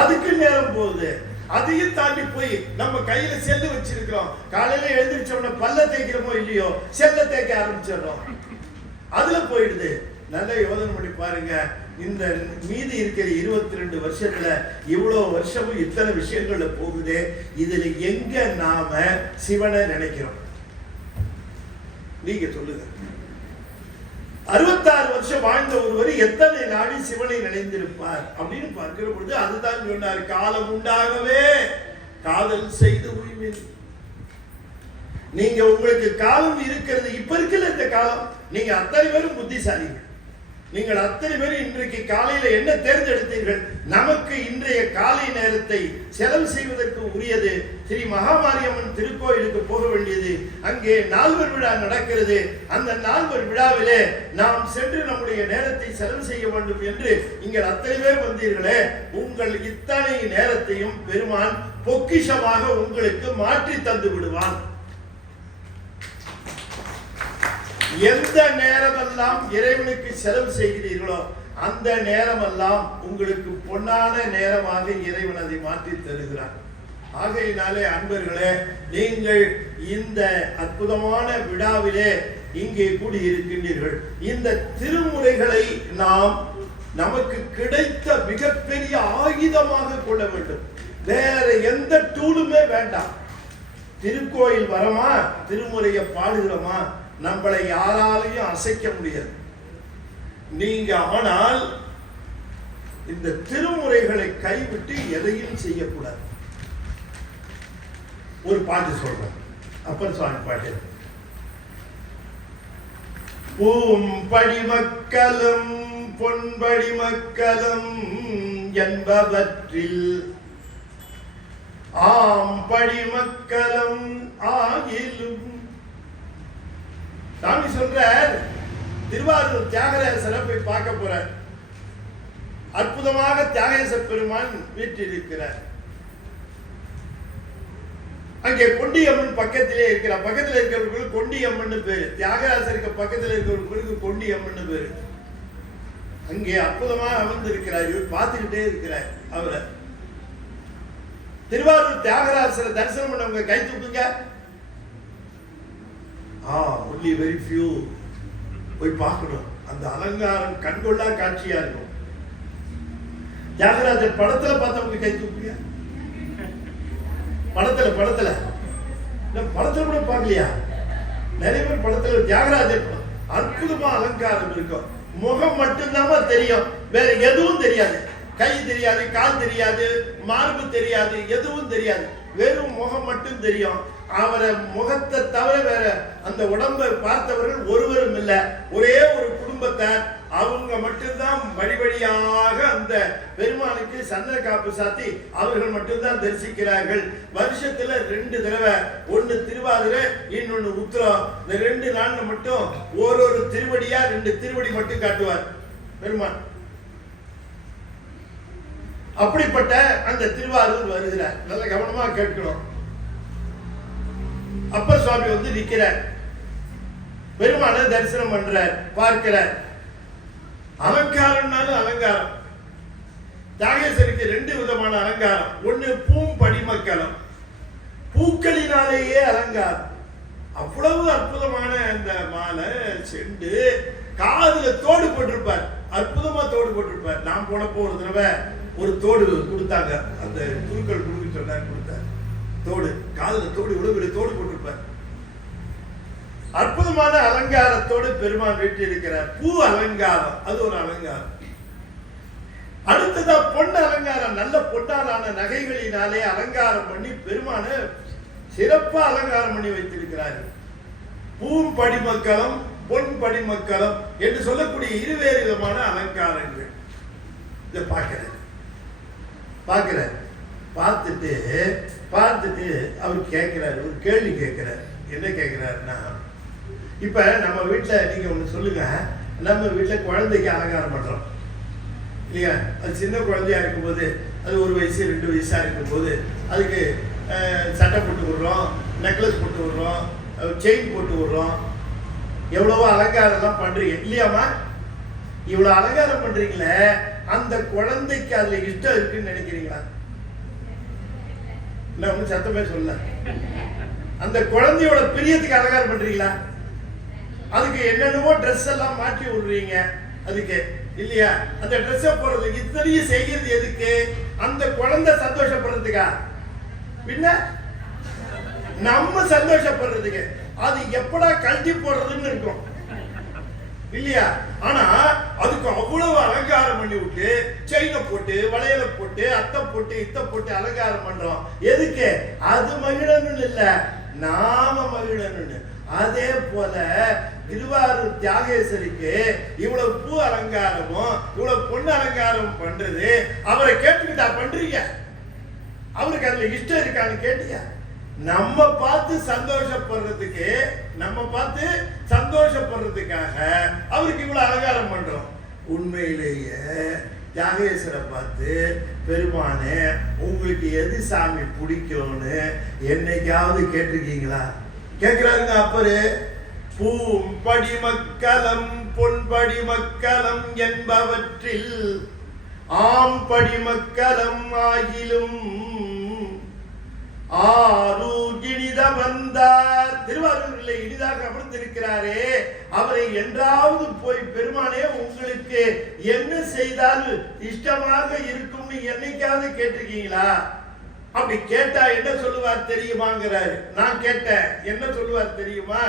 அதுக்கு நேரம் போகுது. அதையும் தாண்டி போய் நம்ம கையில செல்லு வச்சிருக்கிறோம். காலையில எழுந்திரிச்சோம்னா பல்ல தேய்க்கிறோமோ இல்லையோ, செல்ல தேய்க்க ஆரம்பிச்சிடறோம். அதுல போயிடுது. நல்ல யோசனை பண்ணி பாருங்க. இந்த மீதி இருக்கிற 22 வருஷத்துல இவ்வளவு வருஷமும் இத்தனை விஷயங்கள்ல போகுது. இதுல எங்க நாம சிவனை நினைக்கிறோம்? நீங்க சொல்லுங்க. 66 வருஷம் வாழ்ந்த ஒருவர் எத்தனை நாடி சிவனை நினைந்திருப்பார் அப்படின்னு பார்க்கிற பொழுது அதுதான் சொன்னார், காலம் உண்டாகவே காதல் செய்து உரிமையில். நீங்க உங்களுக்கு காலம் இருக்கிறது, இப்ப இருக்கிற இந்த காலம், நீங்க அத்தனை பேரும் புத்திசாலிகள். நீங்கள் அத்தனை பேரும் இன்றைக்கு காலையில என்ன தேர்ந்தெடுத்தீர்கள்? நமக்கு இன்றைய காலை நேரத்தை செலவு செய்வதற்கு உரியது. ஸ்ரீ மகாமாரியம்மன் திருக்கோயிலுக்கு போக வேண்டியது. அங்கே நால்வர் விழா நடக்கிறது. அந்த நால்வர் விழாவிலே நாம் சென்று நம்முடைய நேரத்தை செலவு செய்ய வேண்டும் என்று இங்கே அத்தனை பேர் வந்தீர்களே, உங்கள் இத்தனை நேரத்தையும் பெருமான் பொக்கிஷமாக உங்களுக்கு மாற்றி தந்து விடுவான். எந்த நேரமெல்லாம் இறைவனுக்கு செலவு செய்கிறீர்களோ அந்த நேரமெல்லாம் உங்களுக்கு பொன்னான நேரமாக இறைவன் அதை மாற்றி தருகிறார். ஆகையினாலே அன்பர்களே, நீங்கள் இந்த அற்புதமான விழாவிலே இங்கே கூடியிருக்கின்றீர்கள். இந்த திருமுறைகளை நாம் நமக்கு கிடைத்த மிகப்பெரிய ஆயுதமாக கொள்ள வேண்டும். வேற எந்த டூலுமே வேண்டாம். திருக்கோயில் வரமா, திருமுறையை பாடுகிறோமா, நம்மளை யாராலையும் அசைக்க முடியாது. நீங்க ஆனால் இந்த திருமுறைகளை கைவிட்டு எதையும் செய்யக்கூடாது. ஒரு பாட்டு சொல்றேன், அப்பர் சுவாமி பாட்டு. பூம்படி மக்களும் பொன்படி மக்களும் என்பவற்றில் ஆம்படி மக்களும் ஆகிலும். சாமி சொல்றார், திருவாரூர் தியாகராசரை போய் பார்க்க போறார். அற்புதமாக தியாகேச பெருமான் வீட்டில் இருக்கிறார். அங்கே கொண்டியம்மன் பக்கத்திலே இருக்கிறார். பக்கத்தில் இருக்கிறவர்களுக்கு கொண்டியம்மன் பேரு. தியாகராசருக்கு பக்கத்தில் இருக்கிறவர்களுக்கு கொண்டியம்மன் பேரு. அங்கே அற்புதமாக அமர்ந்து இருக்கிறார். இவர் பார்த்துக்கிட்டே இருக்கிறார் அவரை. திருவாரூர் தியாகராசரை தரிசனம் பண்ணவங்க கை தூக்குங்க. only very few. போய் பார்க்கணும். அந்த அலங்காரம் கண்கொள்ளா காட்சியா இருக்கும். தியாகராஜர் படத்துல பார்த்தவங்க கை தூக்குங்க. படத்துல படத்துல கூட பார்க்கலையா? நிறைய பேர் படத்துல தியாகராஜர் அற்புதமா அலங்காரம் இருக்கும். முகம் மட்டும்தான் தெரியும், வேற எதுவும் தெரியாது. கை தெரியாது, கால் தெரியாது, மார்பு தெரியாது, எதுவும் தெரியாது. வெறும் முகம் மட்டும் தெரியும். அவரை முகத்தை தவிர வேற அந்த உடம்பை பார்த்தவர்கள் ஒருவரும் இல்லை. ஒரே ஒரு குடும்பத்தை அவங்க மட்டும்தான் வழி வழியாக அந்த பெருமானுக்கு சந்தன காப்பு சாத்தி அவர்கள் மட்டும்தான் தரிசிக்கிறார்கள். வருஷத்துல 2 தடவை, ஒன்னு திருவாதிரை, இன்னொன்னு உத்திரம். இந்த 2 நாள்ல மட்டும் ஒரு திருவடியா 2 திருவடி மட்டும் காட்டுவார் பெருமான். அப்படிப்பட்ட அந்த திருவாரூர் வருகிறார். நல்ல கவனமா கேட்கணும். அப்பர் சுவாமி வந்து நிற்கிறார். பெருமான தரிசனம் பண்றார், பார்க்கிறார். அலங்காரம்னாலும் அலங்காரம். தியாகேசருக்கு 2 விதமான அலங்காரம். ஒண்ணு பூம்படி மக்களம், பூக்களினாலேயே அலங்காரம். அவ்வளவு அற்புதமான அந்த மாலை, செண்டு, காதுல தோடு போட்டிருப்பார். அற்புதமா தோடு போட்டிருப்பார். நான் போனப்போ ஒரு தடவை ஒரு தோடு கொடுத்தாங்க. அந்த குருக்கள் கொடுக்க சொன்னார், கொடுத்தார். தோடு, காதுல தோடு, உடம்புல தோடு போட்டிருப்பார். அற்புதமான அலங்காரத்தோடு பெருமான் வீட்டில் இருக்கிறார். பூ அலங்காரம், அது ஒரு அலங்காரம். அடுத்ததா பொன் அலங்காரம். நல்ல பொன்னாலான நகைகளினாலே அலங்காரம் பண்ணி பெருமான சிறப்பா அலங்காரம் பண்ணி வைத்திருக்கிறார்கள். பூம்படி மக்களம், பொன் படிமக்களம் என்று சொல்லக்கூடிய இருவேறு விதமான அலங்காரங்கள். இதை பார்க்கிறார். பார்த்துட்டு அவர் கேட்கிறார், ஒரு கேள்வி கேட்கிறார். என்ன கேட்கிறாருன்னா, இப்ப நம்ம வீட்டுல நீங்க ஒண்ணு சொல்லுங்க, நம்ம வீட்டுல குழந்தைக்கு அலங்காரம் பண்றோம் இல்லையா? அது சின்ன குழந்தையா இருக்கும்போது, அது 1 வயசு 2 வயசா இருக்கும்போது அதுக்கு சட்டை போட்டு விடுறோம், நெக்லஸ் போட்டு விடுறோம், செயின் போட்டு விடுறோம். எவ்வளவோ அலங்காரம் எல்லாம் பண்றீங்க இல்லையாமா? இவ்வளவு அலங்காரம் பண்றீங்களே, அந்த குழந்தைக்கு அதுல இஷ்டம் இருக்குன்னு நினைக்கிறீங்களா? இல்ல, ஒன்னும் சத்தமே சொல்ல. அந்த குழந்தையோட பிரியத்துக்கு அலங்காரம் பண்றீங்களா? அதுக்கு என்னென்னமோ ட்ரெஸ் எல்லாம் மாற்றி விடுறீங்க அதுக்கு இல்லையா? அந்த ட்ரெஸ்ஸை போடுறதுக்கு இத்தனையும் செய்கிறது எதுக்கு? அந்த குழந்தை சந்தோஷப்படுறதுக்கா? பின்ன நம்ம சந்தோஷப்படுறதுக்கு. அது எப்படா கழட்டி போடுறதுன்னு இருக்கும் இல்லையா? ஆனா அதுக்கு அவ்வளவு அலங்காரம் பண்ணி விட்டு செயினை போட்டு வளையலை போட்டு அத்தை போட்டு இத்தை போட்டு அலங்காரம் பண்றோம். எதுக்கு? அது மகிழணும்னு இல்ல, நாம மகிழணும்னு. அதே போல திருவாரூர் தியாகேசருக்கு இவ்வளவு பூ அலங்காரமும் இவ்வளவு பொண்ணு அலங்காரம் பண்றது அவரை கேட்டுக்கிட்டா பண்றீங்க? அவருக்கு அதுல இஷ்டம் இருக்கான்னு கேட்டியா? நம்ம பார்த்து சந்தோஷப்படுறதுக்கு, நம்ம பார்த்து சந்தோஷப்படுறதுக்காக அவருக்கு இவ்வளவு அலங்காரம் பண்றோம். உண்மையிலேயே தியாகேஸ்வரை பார்த்து பெருமானே உங்களுக்கு எது சாமி பிடிக்கும்னு என்னைக்காவது கேட்டிருக்கீங்களா? கேட்கிறாருங்க அப்பரு. பூம்படி மக்களம் பொன்படி மக்களம் என்பவற்றில் ஆம்படி மக்களம் ஆகிலும் ஆரூர் இனித வந்தார். திருவாரூரில் இனிதாக அமர்ந்திருக்கிறாரே, அவரை என்றாவது போய் பெருமானே உங்களுக்கு என்ன செய்தால் இஷ்டமாக இருக்கும்னு என்னைக்காவது கேட்டிருக்கீங்களா? அப்படி கேட்டா என்ன சொல்லுவார் தெரியுமாங்கிறாரு. நான் கேட்டேன், என்ன சொல்லுவார் தெரியுமா?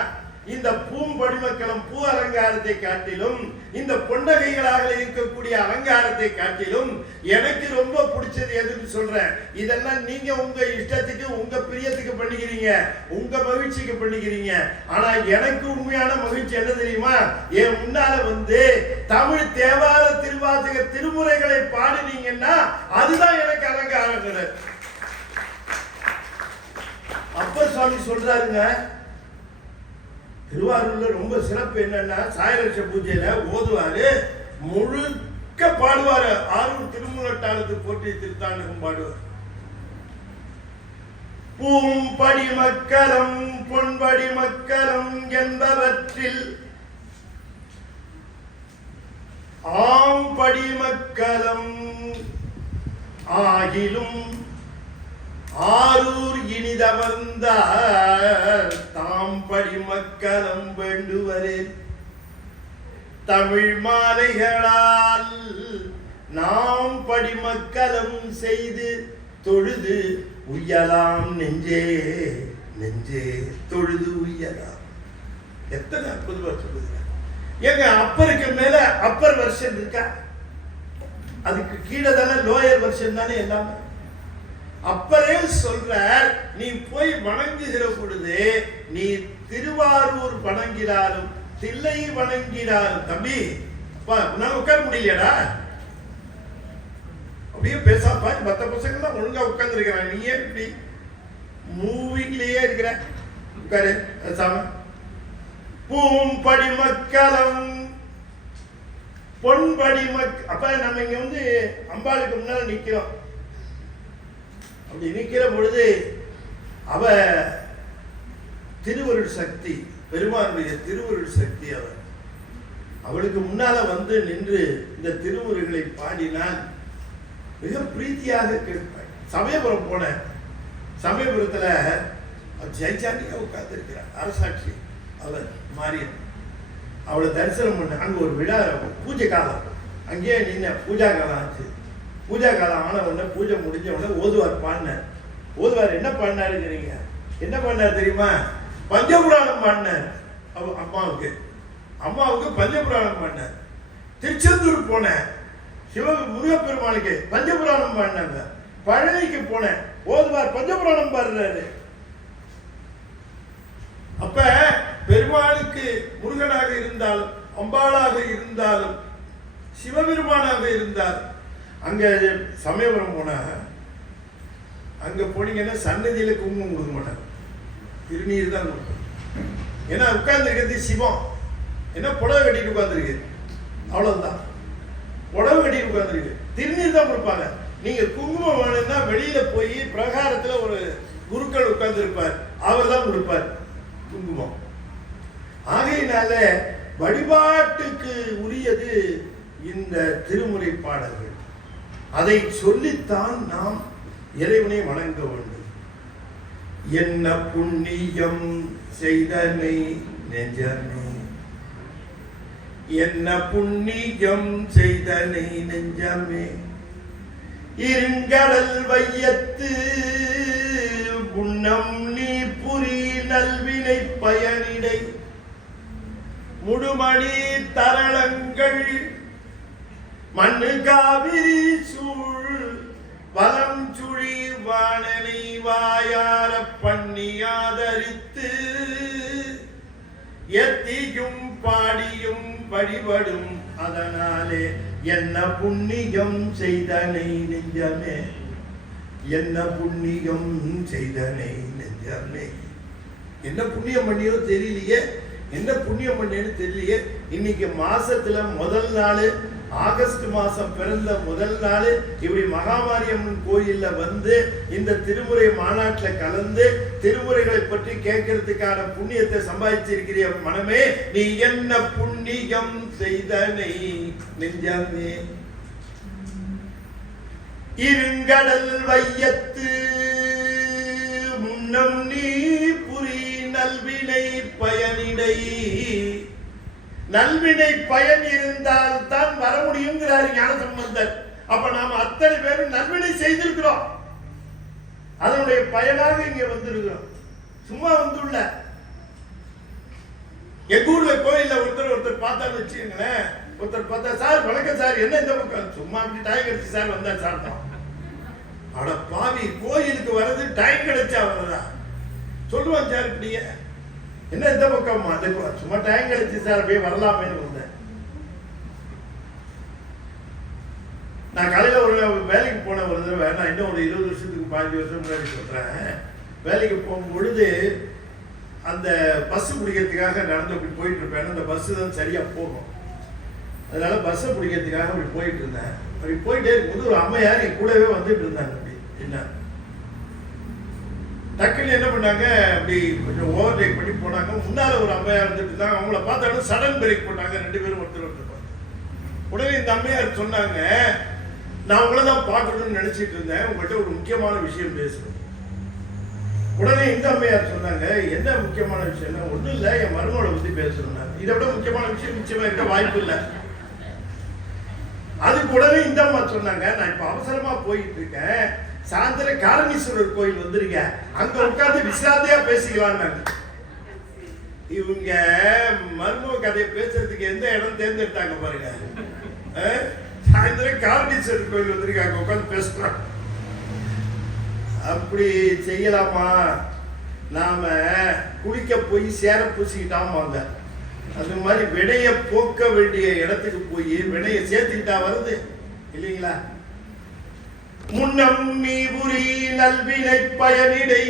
இந்த பூம்படிமக்களம் பூ அலங்காரத்தை காட்டிலும், இந்த பொன்னகைகளாக இருக்கக்கூடிய அலங்காரத்தை காட்டிலும் எனக்கு ரொம்ப பிடிச்சது எதுன்னு சொல்றேன். இதெல்லாம் நீங்க உங்க இஷ்டத்துக்கு உங்க பிரியத்துக்கு பண்ணிக்கிறீங்க, உங்க மகிழ்ச்சிக்கு பண்ணிக்கிறீங்க. ஆனா எனக்கு உண்மையான மகிழ்ச்சி என்ன தெரியுமா? என் முன்னால வந்து தமிழ் தேவார திருவாசக திருமுறைகளை பாடினீங்கன்னா அதுதான் எனக்கு அலங்காரம். அப்பர் சுவாமி சொல்றாருங்க, திருவாரூர்ல ரொம்ப சிறப்பு என்னன்னா சாயலட்ச பூஜையில ஓதுவாரு, முழுக்க பாடுவாரு. ஆரூர் திருமுலட்டாளத்து போற்றி திருத்தாண்டகம் பாடுவார். பூம்படி மக்களம் பொன்படி மக்களம் என்பவற்றில் ஆம்படி மக்களம் ஆகிலும் ஆரூர் இனிதவர்ந்தார் தாம்படி மக்களம் வேண்டுவரே. தமிழ் மாலைகளால் நாம் படி மக்களம் செய்து தொழுது உய்யலாம் நெஞ்சே நெஞ்சே தொழுது உய்யலாம். எத்தனை அற்புதமா சொல்லுங்க. எங்க அப்பருக்கு மேல அப்பர் வெர்ஷன் இருக்கா? அதுக்கு கீழே தானே லோயர் வெர்ஷன் தானே எல்லாமே. அப்பரே சொல்ற, நீ போய் வணங்குகிற பொழுது நீ திருவாரூர் வணங்கினாலும் தில்லை வணங்கினாலும், தம்பி நான் உட்கார முடியலடா அப்படியே பேசாப்பா. மற்ற பசங்க தான் ஒழுங்கா உட்கார்ந்து இருக்கிறான், நீ ஏன் இப்படி மூவிங்லயே இருக்கிற? உட்காரு பேசாம. பூம்படி மக்களம் பொன்படி அப்ப நம்ம இங்க வந்து அம்பாளுக்கு முன்னால நிக்கிறோம். அப்படி நிற்கிற பொழுது அவ திருவருள் சக்தி, பெருமானுடைய திருவருள் சக்தி அவர். அவளுக்கு முன்னால வந்து நின்று இந்த திருமுறைகளை பாடினால் மிக பிரீத்தியாக கேட்பாள். சமயபுரம் போன, சமயபுரத்துல ஜெயச்சாண்டியா உட்கார்ந்து இருக்கிறார், அரசாட்சி அவர் மாரியன். அவளை தரிசனம் பண்ண, அங்க ஒரு விழா பூஜை காலம், அங்கேயே நின்ன பூஜா காலம் ஆச்சு. பூஜா காலம் ஆன உடனே பூஜை முடிஞ்ச உடனே ஓதுவார் பாடினார். ஓதுவார் என்ன பாடினாருங்கிறீங்க? என்ன பாடினார் தெரியுமா? பஞ்சபுராணம் பாடினார். அம்மாவுக்கு பஞ்சபுராணம் பாடினார். திருச்செந்தூர் போனேன், முருகப்பெருமானுக்கு பஞ்சபுராணம் பாடினாங்க. பழனிக்கு போனேன், ஓதுவார் பஞ்சபுராணம் பாடுறாரு. அப்ப பெருமாளுக்கு முருகனாக இருந்தாலும் அம்பாளாக இருந்தாலும் சிவபெருமானாக இருந்தால், அங்க சமயபுரம் போனா அங்க போனீங்கன்னா சன்னதியில குங்குமம் கொடுக்க மாட்டாங்க, திருநீர் தான் கொடுப்பாங்க. ஏன்னா உட்கார்ந்து இருக்கிறது சிவம், என்ன புடவை கட்டிட்டு உட்கார்ந்துருக்கு, அவ்வளவுதான். புடவை கட்டிட்டு உட்கார்ந்துருக்கு, திருநீர் தான் கொடுப்பாங்க. நீங்க குங்குமம் வேணும்னா வெளியில போய் பிரகாரத்துல ஒரு குருக்கள் உட்கார்ந்து இருப்பார், அவர் தான் கொடுப்பார் குங்குமம். ஆகையினால வழிபாட்டுக்கு உரியது இந்த திருமுறை பாடல்கள். அதை சொல்லித்தான் நாம் இறைவனை வணங்க வேண்டும். என்ன புண்ணியம் செய்தனை நெஞ்சமே, என்ன புண்ணியம் செய்தனை நெஞ்சமே, இருங்கடல் வையத்து புண்ணம் நீ புரி நல்வினை பயனிடை, முழுமணி தரளங்கள் மண்ணு காவிரி சூழ் வலம் சுழி வாணனை வாயார பண்ணியாதரித்து எத்தியும் பாடியும் வழிபடும் அதனாலே என்ன புண்ணியம் செய்தனை நெஞ்சமே, என்ன புண்ணியம் செய்தனை நெஞ்சமே. என்ன புண்ணியம் பண்ணியோ தெரியலையே, என்ன புண்ணியம் பண்ணேன்னு தெரியலையே. இன்னைக்கு மாசத்துல முதல் நாள், ஆகஸ்ட் மாசம் பிறந்த முதல் நாள் இப்படி மகாமாரியம்மன் கோயில்ல வந்து இந்த திருமுறை மாநாட்டில் கலந்து திருமுறைகளை பற்றி கேட்கறதுக்கான புண்ணியத்தை சம்பாதிச்சிருக்கிற மனமே, நீ என்ன புண்ணியம் செய்தனை நெஞ்சமே. இருங்கடல் வையத்து முன்னம் நீ புரி நல்வினை பயனிடை. நல்வினை பயன் இருந்தால் தான் வர முடியுங்கிறார் ஞானசம்பந்தர். அப்ப நாம அத்தனை பேரும் நல்வினை செய்திருக்கிறோம், அதனுடைய பயனாக இங்க வந்திருக்கிறோம். சும்மா வந்துள்ள எங்க ஊர்ல கோயில்ல ஒருத்தர் பார்த்தான்னு வச்சுக்கோங்களேன், ஒருத்தர் பார்த்தா சார் வணக்கம் சார், என்ன இந்த பக்கம், சும்மா அப்படி டைம் கிடைச்சு சார் வந்தா சார் தான். அட பாவி, கோயிலுக்கு வர்றது டைம் கிடைச்சா வரதா சொல்லுவான் சார். இப்படியே என்ன இந்த பக்கம், சும்மா டைம் கிடைச்சு சார் அப்படியே வரலாமேன்னு வந்தேன். நான் காலையில ஒரு வேலைக்கு போன ஒரு தடவை, நான் இன்னும் ஒரு 20 வருஷத்துக்கு 15 வருஷம் முன்னாடி சொல்றேன். வேலைக்கு போகும் பொழுது அந்த பஸ் பிடிக்கிறதுக்காக நடந்து அப்படி போயிட்டு இருப்பேன். அந்த பஸ் தான் சரியா போகும், அதனால பஸ்ஸை பிடிக்கிறதுக்காக அப்படி போயிட்டு இருந்தேன். அப்படி போயிட்டே இருக்கும்போது ஒரு அம்மையார் என் கூடவே வந்துட்டு இருந்தாங்க. அப்படி என்ன டக்குன்னு என்ன பண்ணாங்க, அப்படி கொஞ்சம் ஓவர்டேக் பண்ணி போனாங்க. முன்னால ஒரு அம்மையார் வந்துட்டு இருந்தாங்க. அவங்கள பார்த்தாலும் சடன் பிரேக் போட்டாங்க. 2 பேரும் ஒருத்தர். உடனே இந்த அம்மையார் சொன்னாங்க, நான் உங்களை தான் பார்க்கணும்னு நினைச்சிட்டு இருந்தேன், உங்கள்கிட்ட ஒரு முக்கியமான விஷயம் பேசணும். உடனே இந்த அம்மையார் சொன்னாங்க, என்ன முக்கியமான விஷயம்னா, ஒன்றும் இல்லை, என் மருமகளை பற்றி பேசணும். இதை விட முக்கியமான விஷயம் நிச்சயமா இருக்க வாய்ப்பு இல்லை. அதுக்கு உடனே இந்த அம்மா சொன்னாங்க, நான் இப்ப அவசரமா போயிட்டு இருக்கேன், சாயந்தரம் காரணீஸ்வரர் கோயில் வந்துருங்க, அங்க உட்கார்ந்து விசாரணையா பேசிக்கலாம். இவங்க மர்ம கதையை பேசுறதுக்கு எந்த இடம் தேர்ந்தெடுத்தாங்க பாருங்க. சாயந்தரம் காரணீஸ்வரர் கோயில் வந்துருங்க, அங்க உட்கார்ந்து பேசலாம். அப்படி செய்யலாமா? நாம குளிக்க போய் சேர பூசிக்கிட்டாமாங்க, அது மாதிரி வினைய போக்க வேண்டிய இடத்துக்கு போய் வினைய சேர்த்துக்கிட்டா வருது இல்லைங்களா? முன்னம் நீ புரி நல்வினை பயனிடை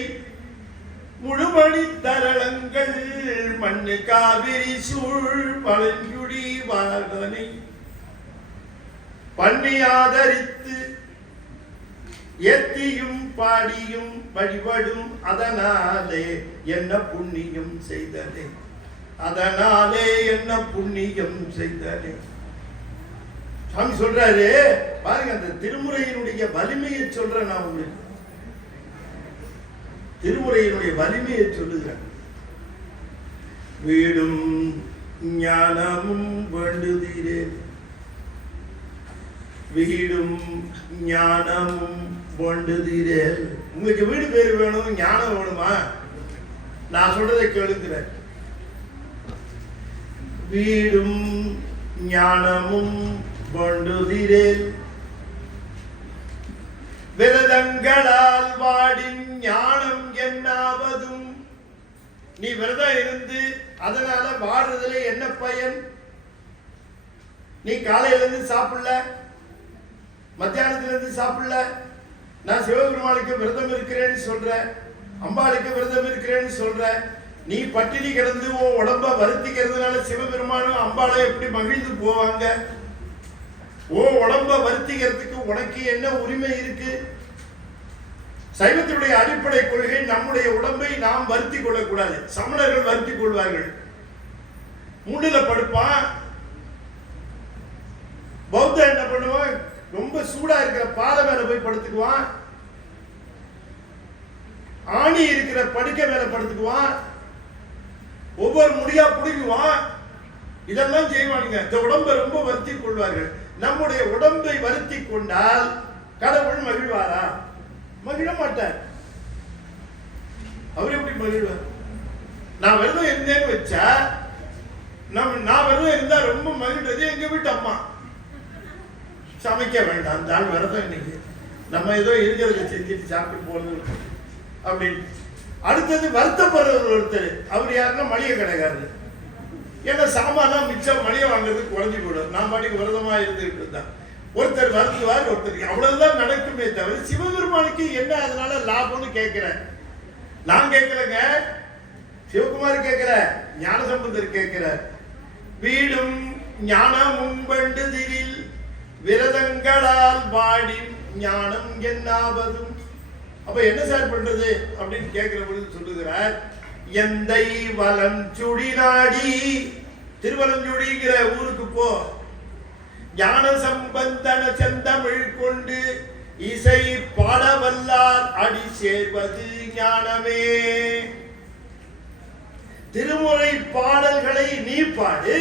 முழுமணி தரளங்கள் மண்ணு காவிரி சூழ் பழங்குடி வாதனை பண்ணி ஆதரித்து எத்தியும் பாடியும் வழிபடும் அதனாலே என்ன புண்ணியம் செய்தனே, அதனாலே என்ன புண்ணியம் செய்தனே. சாமி சொல்றாரு பாருங்க, அந்த திருமுறையினுடைய வலிமையை சொல்றேன் நான் உங்களுக்கு. திருமுறையினுடைய வலிமையை சொல்லுகிறேன். வீடும் ஞானமும் வேண்டுதீரே, வீடும் ஞானமும் வேண்டுதீரே. உங்களுக்கு வீடு பேர் வேணும், ஞானம் வேணுமா? நான் சொல்றதை கேளுங்கிறேன். வீடும் ஞானமும் வேண்டுதீரேல் விரதங்களால் வாடின் ஞானம் என்னாவதும். நீ விரதம் இருந்து அதனால வாடுறதுல என்ன பயன்? நீ காலையில இருந்து சாப்பிடல, மத்தியானத்துல இருந்து சாப்பிடல. நான் சிவபெருமானுக்கு விரதம் இருக்கிறேன்னு சொல்ற, அம்பாளுக்கு விரதம் இருக்கிறேன்னு சொல்ற. நீ பட்டினி கிடந்து உன் உடம்ப வருத்திக்கிறதுனால சிவபெருமானும் அம்பாளை எப்படி மகிழ்ந்து போவாங்க? ஓ உடம்ப வருத்திக்கிறதுக்கு உனக்கு என்ன உரிமை இருக்கு? சைவத்தினுடைய அடிப்படை கொள்கை, நம்முடைய உடம்பை நாம் வருத்தி கொள்ளக்கூடாது. சமணர்கள் வருத்தி கொள்வார்கள், முள்ளுல படுப்பான். பௌத்தம் என்ன பண்ணுவான், ரொம்ப சூடா இருக்கிற பாறை மேல போய் படுத்துக்குவான், ஆணி இருக்கிற படுக்கை மேல படுத்துக்குவான், ஒவ்வொரு முடியா புடுங்குவான். இதெல்லாம் செய்வானுங்க. இந்த உடம்பை ரொம்ப வருத்தி கொள்வார்கள். நம்முடைய உடம்பை வருத்தி கொண்டால் கடவுள் மகிழ்வாரா? மகிழ மாட்டார். அவர் எப்படி மகிழ்வார்? நான் விரதம் இருந்தேன்னு வச்சா, நான் விரதம் இருந்தா ரொம்ப மகிழ்றது எங்க வீட்டு அம்மா. சமைக்க வேண்டாம், அந்த ஆள் விரதம் இன்னைக்கு, நம்ம ஏதோ இருக்கிறத செஞ்சுட்டு சாப்பிட்டு போறது அப்படின்னு. அடுத்தது வருத்தப்படுறவர் ஒருத்தர், அவர் யாருன்னா மளிகை கடைக்காரரு. ஏன்னா சாமான் மிச்சம் மளிகை வாங்குறதுக்கு குறைஞ்சி போடும், நான் பாட்டுக்கு விரதமா இருந்துகிட்டு இருந்தான். ஒருத்தர் வருத்துவார், ஒருத்தர், அவ்வளவுதான் நடக்குமே தவிர சிவபெருமானுக்கு என்ன அதனால லாபம்னு கேட்கிறேன். நான் கேட்கலங்க, சிவகுமார் கேட்கிற, ஞானசம்பந்தர் கேட்கிறார். வீடும் ஞானமும் பண்டுதிரில் விரதங்களால் பாடி ஞானம் என்னாவதும். அப்ப என்ன சார் பண்றது அப்படின்னு கேட்கிற பொழுது சொல்லுகிறார், எந்தை வலஞ்சுடி நாடி, திருவலஞ்சுடிங்கிற ஊருக்கு போ, ஞான சம்பந்தன செந்தமிழ் கொண்டு இசை பாடவல்லார் அடி சேர்வது ஞானமே. திருமுறை பாடல்களை நீ பாடு,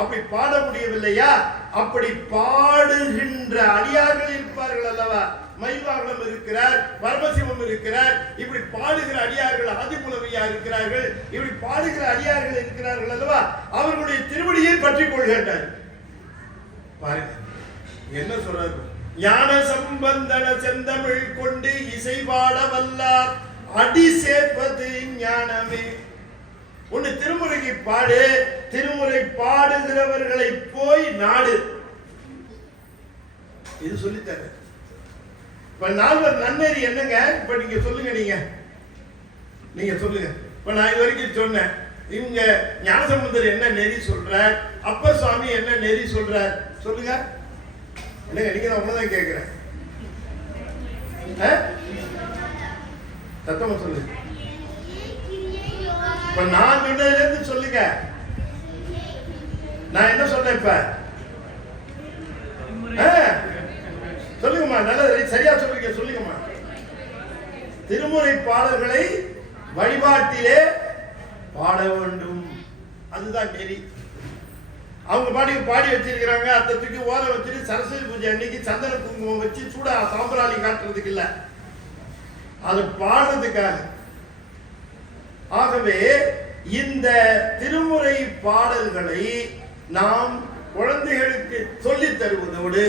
அப்படி பாட முடியவில்லையா, அப்படி பாடுகின்ற அடியார்கள் இருப்பார்கள் அல்லவா, மயில்வாகனம் இருக்கிறார், பரமசிவம் இருக்கிறார், இப்படி பாடுகிற அடியார்கள் ஆதிமூலமையா இருக்கிறார்கள், இப்படி பாடுகிற அடியார்கள் இருக்கிறார்கள் அல்லவா, அவர்களுடைய திருவடியை பற்றிக் கொள்கின்றார். பாருங்க என்ன சொல்றாரு, ஞான சம்பந்தன செந்தமிழ் கொண்டு இசை பாட வல்லார் அடி சேர்ப்பது ஞானமே. ஒன்னு திருமுறைக்கு பாடு, திருமுறை பாடுகிறவர்களை போய் நாடு, இது சொல்லித்தர. இப்ப நால்வர் நன்னெறி என்னங்க, இப்ப நீங்க சொல்லுங்க, நீங்க சொல்லுங்க. இப்ப நான் இது வரைக்கும் சொன்னேன், இவங்க ஞானசம்பந்தர் என்ன நெறி சொல்றார், அப்பர் சுவாமி என்ன நெறி சொல்றார், சொல்லுங்க. என்னங்க நீங்க தான் உங்களதான் கேட்கிறேன், சத்தமா சொல்லுங்க. இப்ப நான் சொன்னதுல இருந்து சொல்லுங்க, நான் என்ன சொன்னேன் இப்ப சொல்லுங்கம்மா, நல்லது சரியா சொல்றீங்க, சொல்லுங்கம்மா. திருமுறை பாடல்களை வழிபாட்டிலே பாட வேண்டும், அதுதான் நெறி. அவங்க பாடிக்கு பாடி வச்சிருக்கிறாங்க, அத்தத்துக்கு ஓர வச்சுட்டு சரஸ்வதி பூஜை அன்னைக்கு சந்தன குங்குமம் வச்சு சூடா சாம்பிராணி காட்டுறதுக்கு இல்ல, அது பாடுறதுக்காக. ஆகவே இந்த திருமுறை பாடல்களை நாம் குழந்தைகளுக்கு சொல்லித் தருவதோடு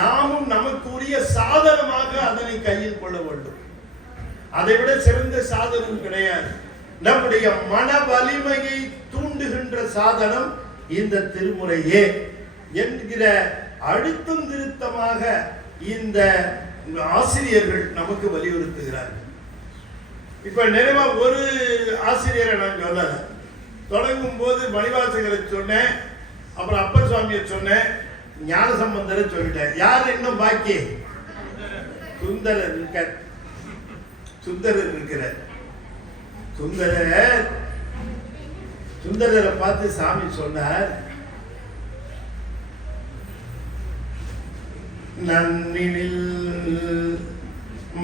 நாமும் நமக்கு உரிய சாதனமாக அதனை கையில் கொள்ள வேண்டும். அதை விட சிறந்த சாதனம் கிடையாது. நம்முடைய மன வலிமையை தூண்டுகின்ற சாதனம் இந்த திருமுறையே என்கிற அழுத்தம் திருத்தமாக இந்த ஆசிரியர்கள் நமக்கு வலியுறுத்துகிறார்கள். இப்ப நிறைவா ஒரு ஆசிரியரை நான் சொல்லல, தொடங்கும் போது மணிவாசகரை சொன்னேன், அப்புறம் அப்பர் சுவாமியை சொன்னேன், ஞானசம்பந்தரை சொல்லிட்டேன். யார் இன்னும் பாக்கி? சுந்தரர் இருக்க, சுந்தரர் இருக்கிறார். சுந்தரரை பார்த்து சாமி சொன்னார், நன்னினில்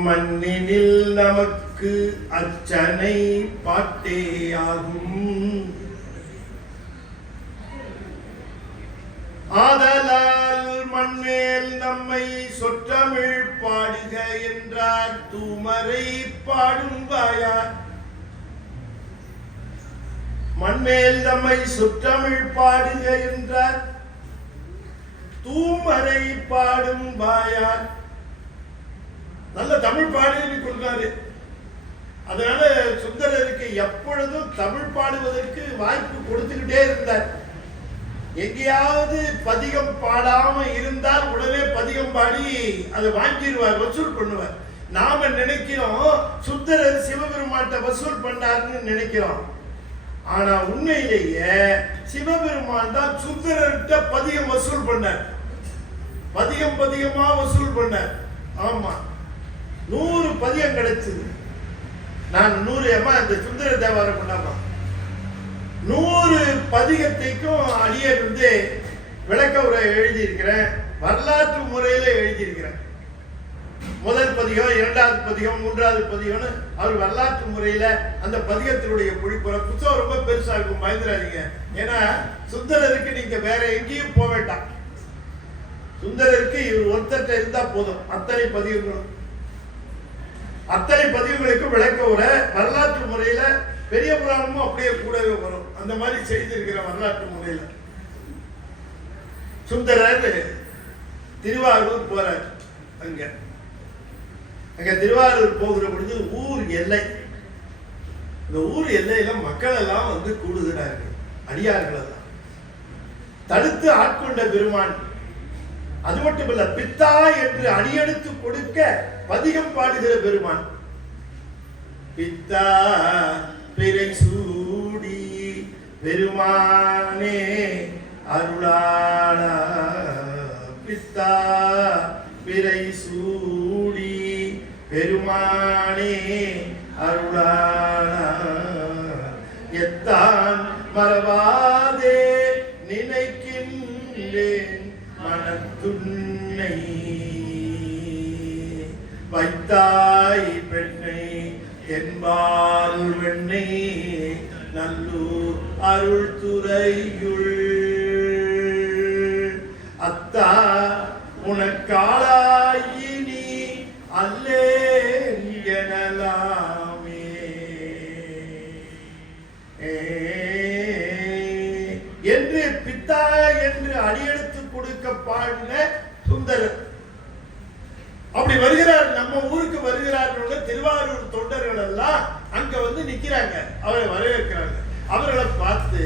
மண்ணினில் நமக்கு அச்சனை பாட்டே ஆகும், ஆதலால் மண்மேல் நம்மை சொற்றமிழ் பாடுக என்றார் தூமரை பாடும் வாயார். மண்மேல் நம்மை சொற்றமிழ் பாடுக என்றார் தூமரை பாடும் வாயார். நல்ல தமிழ் பாடுன்னு கொடுத்தாரு. அதனால சுந்தரருக்கு எப்பொழுதும் தமிழ் பாடுவதற்கு வாய்ப்பு கொடுத்துக்கிட்டே இருந்தார். எங்கேயாவது பதிகம் பாடாம இருந்தால் உடனே பதிகம் பாடி அதை வாங்கிடுவார், வசூல் பண்ணுவார். நாம நினைக்கிறோம் சுந்தரர் சிவபெருமான்கிட்ட வசூல் பண்ணாருன்னு நினைக்கிறோம். ஆனா உண்மையிலேயே சிவபெருமான் தான் சுந்தரர்கிட்ட பதிகம் வசூல் பண்ணார், பதிகமா வசூல் பண்ணார். ஆமா, 100 பதியம் கிடைச்சது. நான் 100 இந்த சுந்தர தேவாரம் பண்ணாமா 100 பதிகத்தைக்கும் அடியர் விளக்க உரை எழுதியிருக்கிறேன், வரலாற்று முறையில எழுதியிருக்கிறேன். முதல் பதிகம், 2வது பதிகம், 3வது பதிகம்னு அவர் வரலாற்று முறையில அந்த பதிகத்தினுடைய பொழிப்புற புத்தகம் ரொம்ப பெருசா இருக்கும், பயந்துடாதீங்க. ஏன்னா சுந்தரருக்கு நீங்க வேற எங்கேயும் போக வேண்டாம், சுந்தரருக்கு இவர் ஒருத்தட்ட இருந்தா போதும். அத்தனை பதிகங்களுக்கு விளக்க உரை வரலாற்று முறையில, பெரிய புராணமும் அப்படியே கூடவே வரும். அந்த மாதிரி செய்திருக்கிற வரலாற்று முறையில சுந்தரர் திருவாரூர் போறார். அங்க திருவாரூர் போகிற பொழுது ஊர் எல்லை, இந்த ஊர் எல்லையில மக்கள் எல்லாம் வந்து கூடுகிறார்கள். அடியார்கள் எல்லாம் தடுத்து ஆட்கொண்ட பெருமான். அது மட்டுமல்ல, பித்தா என்று அடியெடுத்து கொடுக்க பதிகம் பாடுகிற பெருமான். பித்தா பிறை சூடி பெருமானே அருளாளா, பித்தா பிறை சூடி பெருமானே அருளாளா, எத்தான் மறவாதே நினைக்கின்றேன் மனத்துன்னை, வைத்தாய் பெண்ணை என்பால் வெண்ணை நல்லூர் அருள் துறையுள், அத்தா உனக்காளாயினி அல்லேன் எனலாமே என்று பித்தா என்று அடியெடுத்து கொடுக்க பாடின சுந்தரர். அப்படி வருகிறார், நம்ம ஊருக்கு வருகிறார். திருவாரூர் தொண்டர்கள் எல்லாம் அங்க வந்து நிக்கிறாங்க, அவரை வரவேற்கிறாங்க. அவர்களை பார்த்து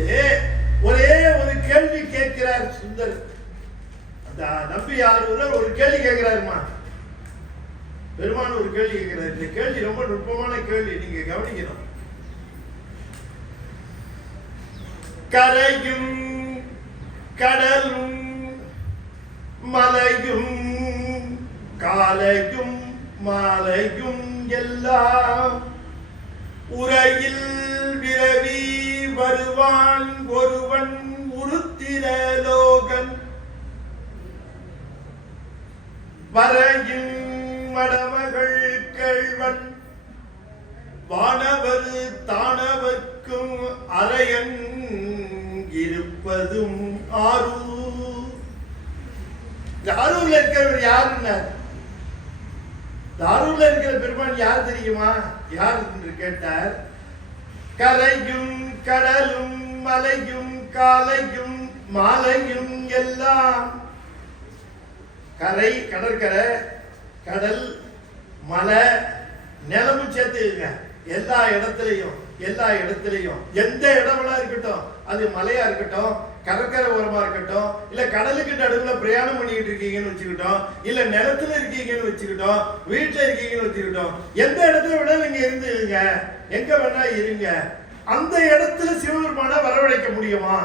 ஒரே ஒரு கேள்வி கேட்கிறார் சுந்தர். அந்த நம்பியாரூரர் ஒரு கேள்வி கேட்கிறாருமா, பெருமான் ஒரு கேள்வி கேட்கிறார். இந்த கேள்வி ரொம்ப நுட்பமான கேள்வி, நீங்க கவனிக்கணும். கரையும் கடலும் மலையும் காலையும் மாலையும் எல்லாம் உரையில் விரவி வருவான் ஒருவன் உருத்திரலோகன், வரையும் மடமகள் கேள்வன் வானவர் தானவர்க்கும் அரையன் இருப்பதும் ஆரூர். ஆரூர்ல இருக்கிறவர் யாருன்னா, ஆரூர்ல இருக்கிற பெருமான் யார் தெரியுமா? யார் என்று கேட்டார். கரையும் கடலும் மலையும் காலையும் மாலையும் எல்லாம், கரை கடற்கரை, கடல், மலை, நிலமும் சேர்த்துங்க. எல்லா இடத்துலையும் எந்த இடமெல்லாம் இருக்கட்டும், அது மலையா இருக்கட்டும், கடற்கரை ஓரமா இருக்கட்டும், இல்ல கடலுக்கு நடுவுல பிரயாணம் பண்ணிட்டு இருக்கீங்கன்னு வச்சுக்கிட்டோம், இல்ல நிலத்துல இருக்கீங்கன்னு வச்சுக்கிட்டோம், வீட்டுல இருக்கீங்கன்னு வச்சுக்கிட்டோம், எந்த இடத்துல வேணா நீங்க இருந்துங்க, எங்க வேணா இருங்க, அந்த இடத்துல சிவபெருமானை வரவழைக்க முடியுமா?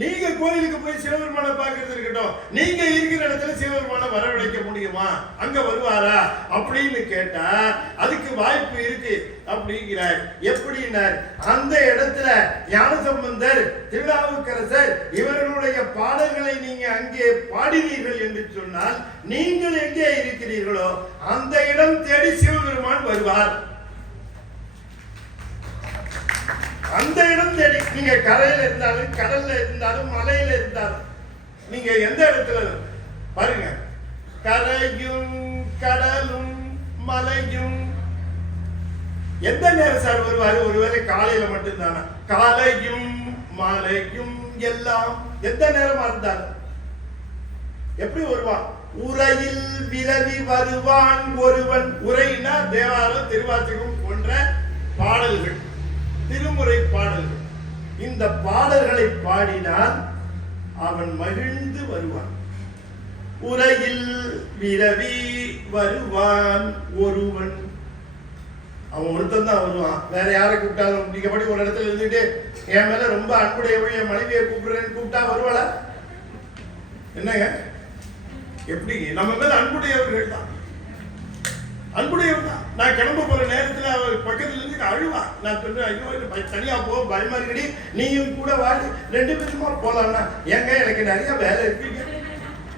நீங்க கோயிலுக்கு போய் சிவபெருமானை பார்க்கறது இருக்கட்டும், நீங்க இருக்கிற இடத்துல சிவபெருமானை வரவழைக்க முடியுமா? அங்க வருவாரா அப்படின்னு கேட்டா அதுக்கு வாய்ப்பு இருக்கு அப்படிங்கிறார். எப்படின்னார், அந்த இடத்துல ஞானசம்பந்தர், திருநாவுக்கரசர் இவர்களுடைய பாடல்களை நீங்க அங்கே பாடினீர்கள் என்று சொன்னால், நீங்கள் எங்கே இருக்கிறீர்களோ அந்த இடம் தேடி சிவபெருமான் வருவார். அந்த இடம் தேடி, நீங்க கரையில இருந்தாலும் கடல்ல இருந்தாலும் மலையில இருந்தாலும், நீங்க எந்த இடத்துல பாருங்க, கரையும் கடலும் மலையும் எந்த நேரம் சார் வருவாரு? ஒருவேளை காலையில மட்டும்தானா? காலையும் மாலையும் எல்லாம் எந்த நேரமா இருந்தாலும் எப்படி வருவான்? உரையில் விரவி வருவான் ஒருவன். உரைனா தேவாரம், திருவாசகம் போன்ற பாடல்கள், திருமுறை பாடல்கள். இந்த பாடல்களை பாடினால் அவன் மகிழ்ந்து வருவான். உரையில் விரவி வருவான் ஒருவன், அவன் ஒருத்தன் தான் வருவான். வேற யாரை கூப்பிட்டாலும், நீங்க படி ஒரு இடத்துல இருந்துட்டு என் மேல ரொம்ப அன்புடையவன் என் மனைவியை கூப்பிடுறேன்னு கூப்பிட்டா வருவாள? என்னங்க, எப்படி நம்ம மேல அன்புடையவர்கள் தான், அன்புடையவர் தான். நான் கிளம்ப போற நேரத்துல அவர் பக்கத்துல இருந்து அழுவா. நான் சொல்றேன், ஐயோ தனியா போ, பயமா இருக்கடி, நீயும் கூட வாடி, 2 பேருமா போலாம்னா. ஏங்க எனக்கு நிறைய வேலை இருக்குங்க,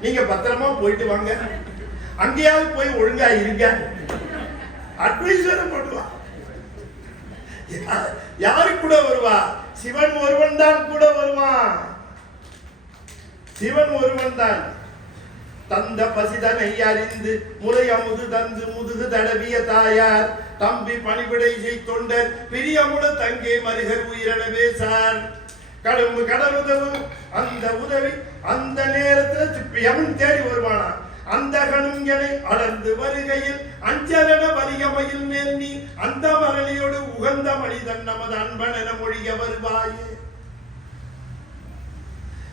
நீங்க பத்திரமா போயிட்டு வாங்க, அங்கேயாவது போய் ஒழுங்கா இருங்க, அட்வைஸ் வேற பண்ணுவா. யாரு கூட வருவா? சிவன் ஒருவன் தான் கூட வருவான். சிவன் ஒருவன் தான். தந்த பசிதனை அறிந்து முறை அமுது தந்து முதுகு தடவிய தாயார் தம்பி பணிவிடை செய் தொண்டர் பிரியமுட தங்கே மருகர் உயிரினவே சார். கடம்பு கடலுதவும் அந்த உதவி அந்த நேரத்துல யமன் தேடி வருவானா. அந்த கணுங்கனை அடர்ந்து வருகையில் அஞ்சலன வலியமையில் மேல் நீ அந்த மரளியோடு உகந்த மனிதன் நமது அன்பன் என மொழிய வருவாயே.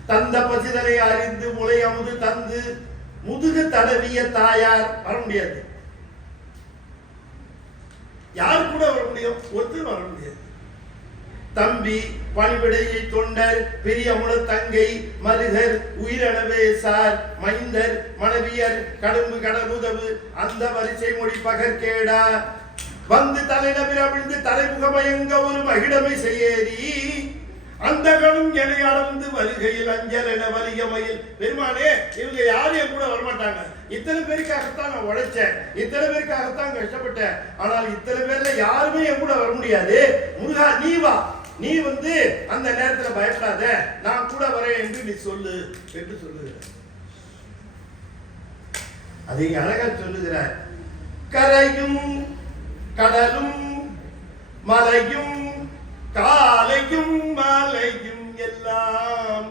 தந்த பசிதரை அறிந்து முளை அமுது தந்து முதுகு தடவிய தாயார் வர முடியாது. யார் கூட வர முடியும்? ஒருத்தர் வர முடியாது. தம்பி பணிவிடையை தொண்டர் பெரியமுள தங்கை மருகர் உயிரணவே சார் மைந்தர் மனைவியர் கடும்பு கடமுதவு அந்த வரிசை மொழி பகற்கேடா வந்து தலைநபிர விழுந்து தலைமுகமயங்க ஒரு மகிழமை செய்யேறி அந்த கணும் என அளந்து வருகையில் அஞ்சல் என வலியமையில். பெருமானே, இவங்க யாரும் என் கூட வரமாட்டாங்க. இத்தனை பேருக்காகத்தான் நான் உழைச்சேன், இத்தனை பேருக்காகத்தான் கஷ்டப்பட்டேன். ஆனால் இத்தனை பேர்ல யாருமே என் கூட வர முடியாது. முருகா, நீ வா, நீ வந்து அந்த நேரத்தில் பயப்படாத, நான் கூட வரேன் என்று நீ சொல்லு என்று சொல்லுகிறார். அதை அழகா சொல்லுகிறார். கரையும் கடலும் மலையும் காலையும் மாலையும் எல்லாம்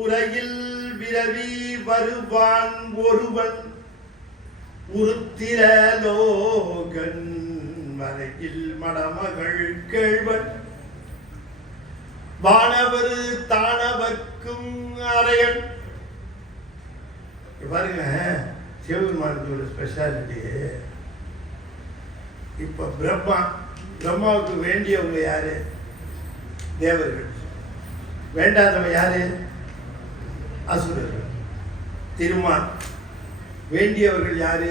உரையில் விரவி வருவான் ஒருவன் உருத்திரலோகன் மறையில் மணமகள் கேழ்வன் வானவர் தானவர்க்கும் அரையன். பாருங்க, சிவபெருமானத்தோட ஸ்பெஷாலிட்டி. இப்ப பிரம்மாவுக்கு வேண்டியவங்க யாரு? தேவர்கள். வேண்டாதவங்க யாரு? அசுரர்கள். திருமால் வேண்டியவர்கள் யாரு?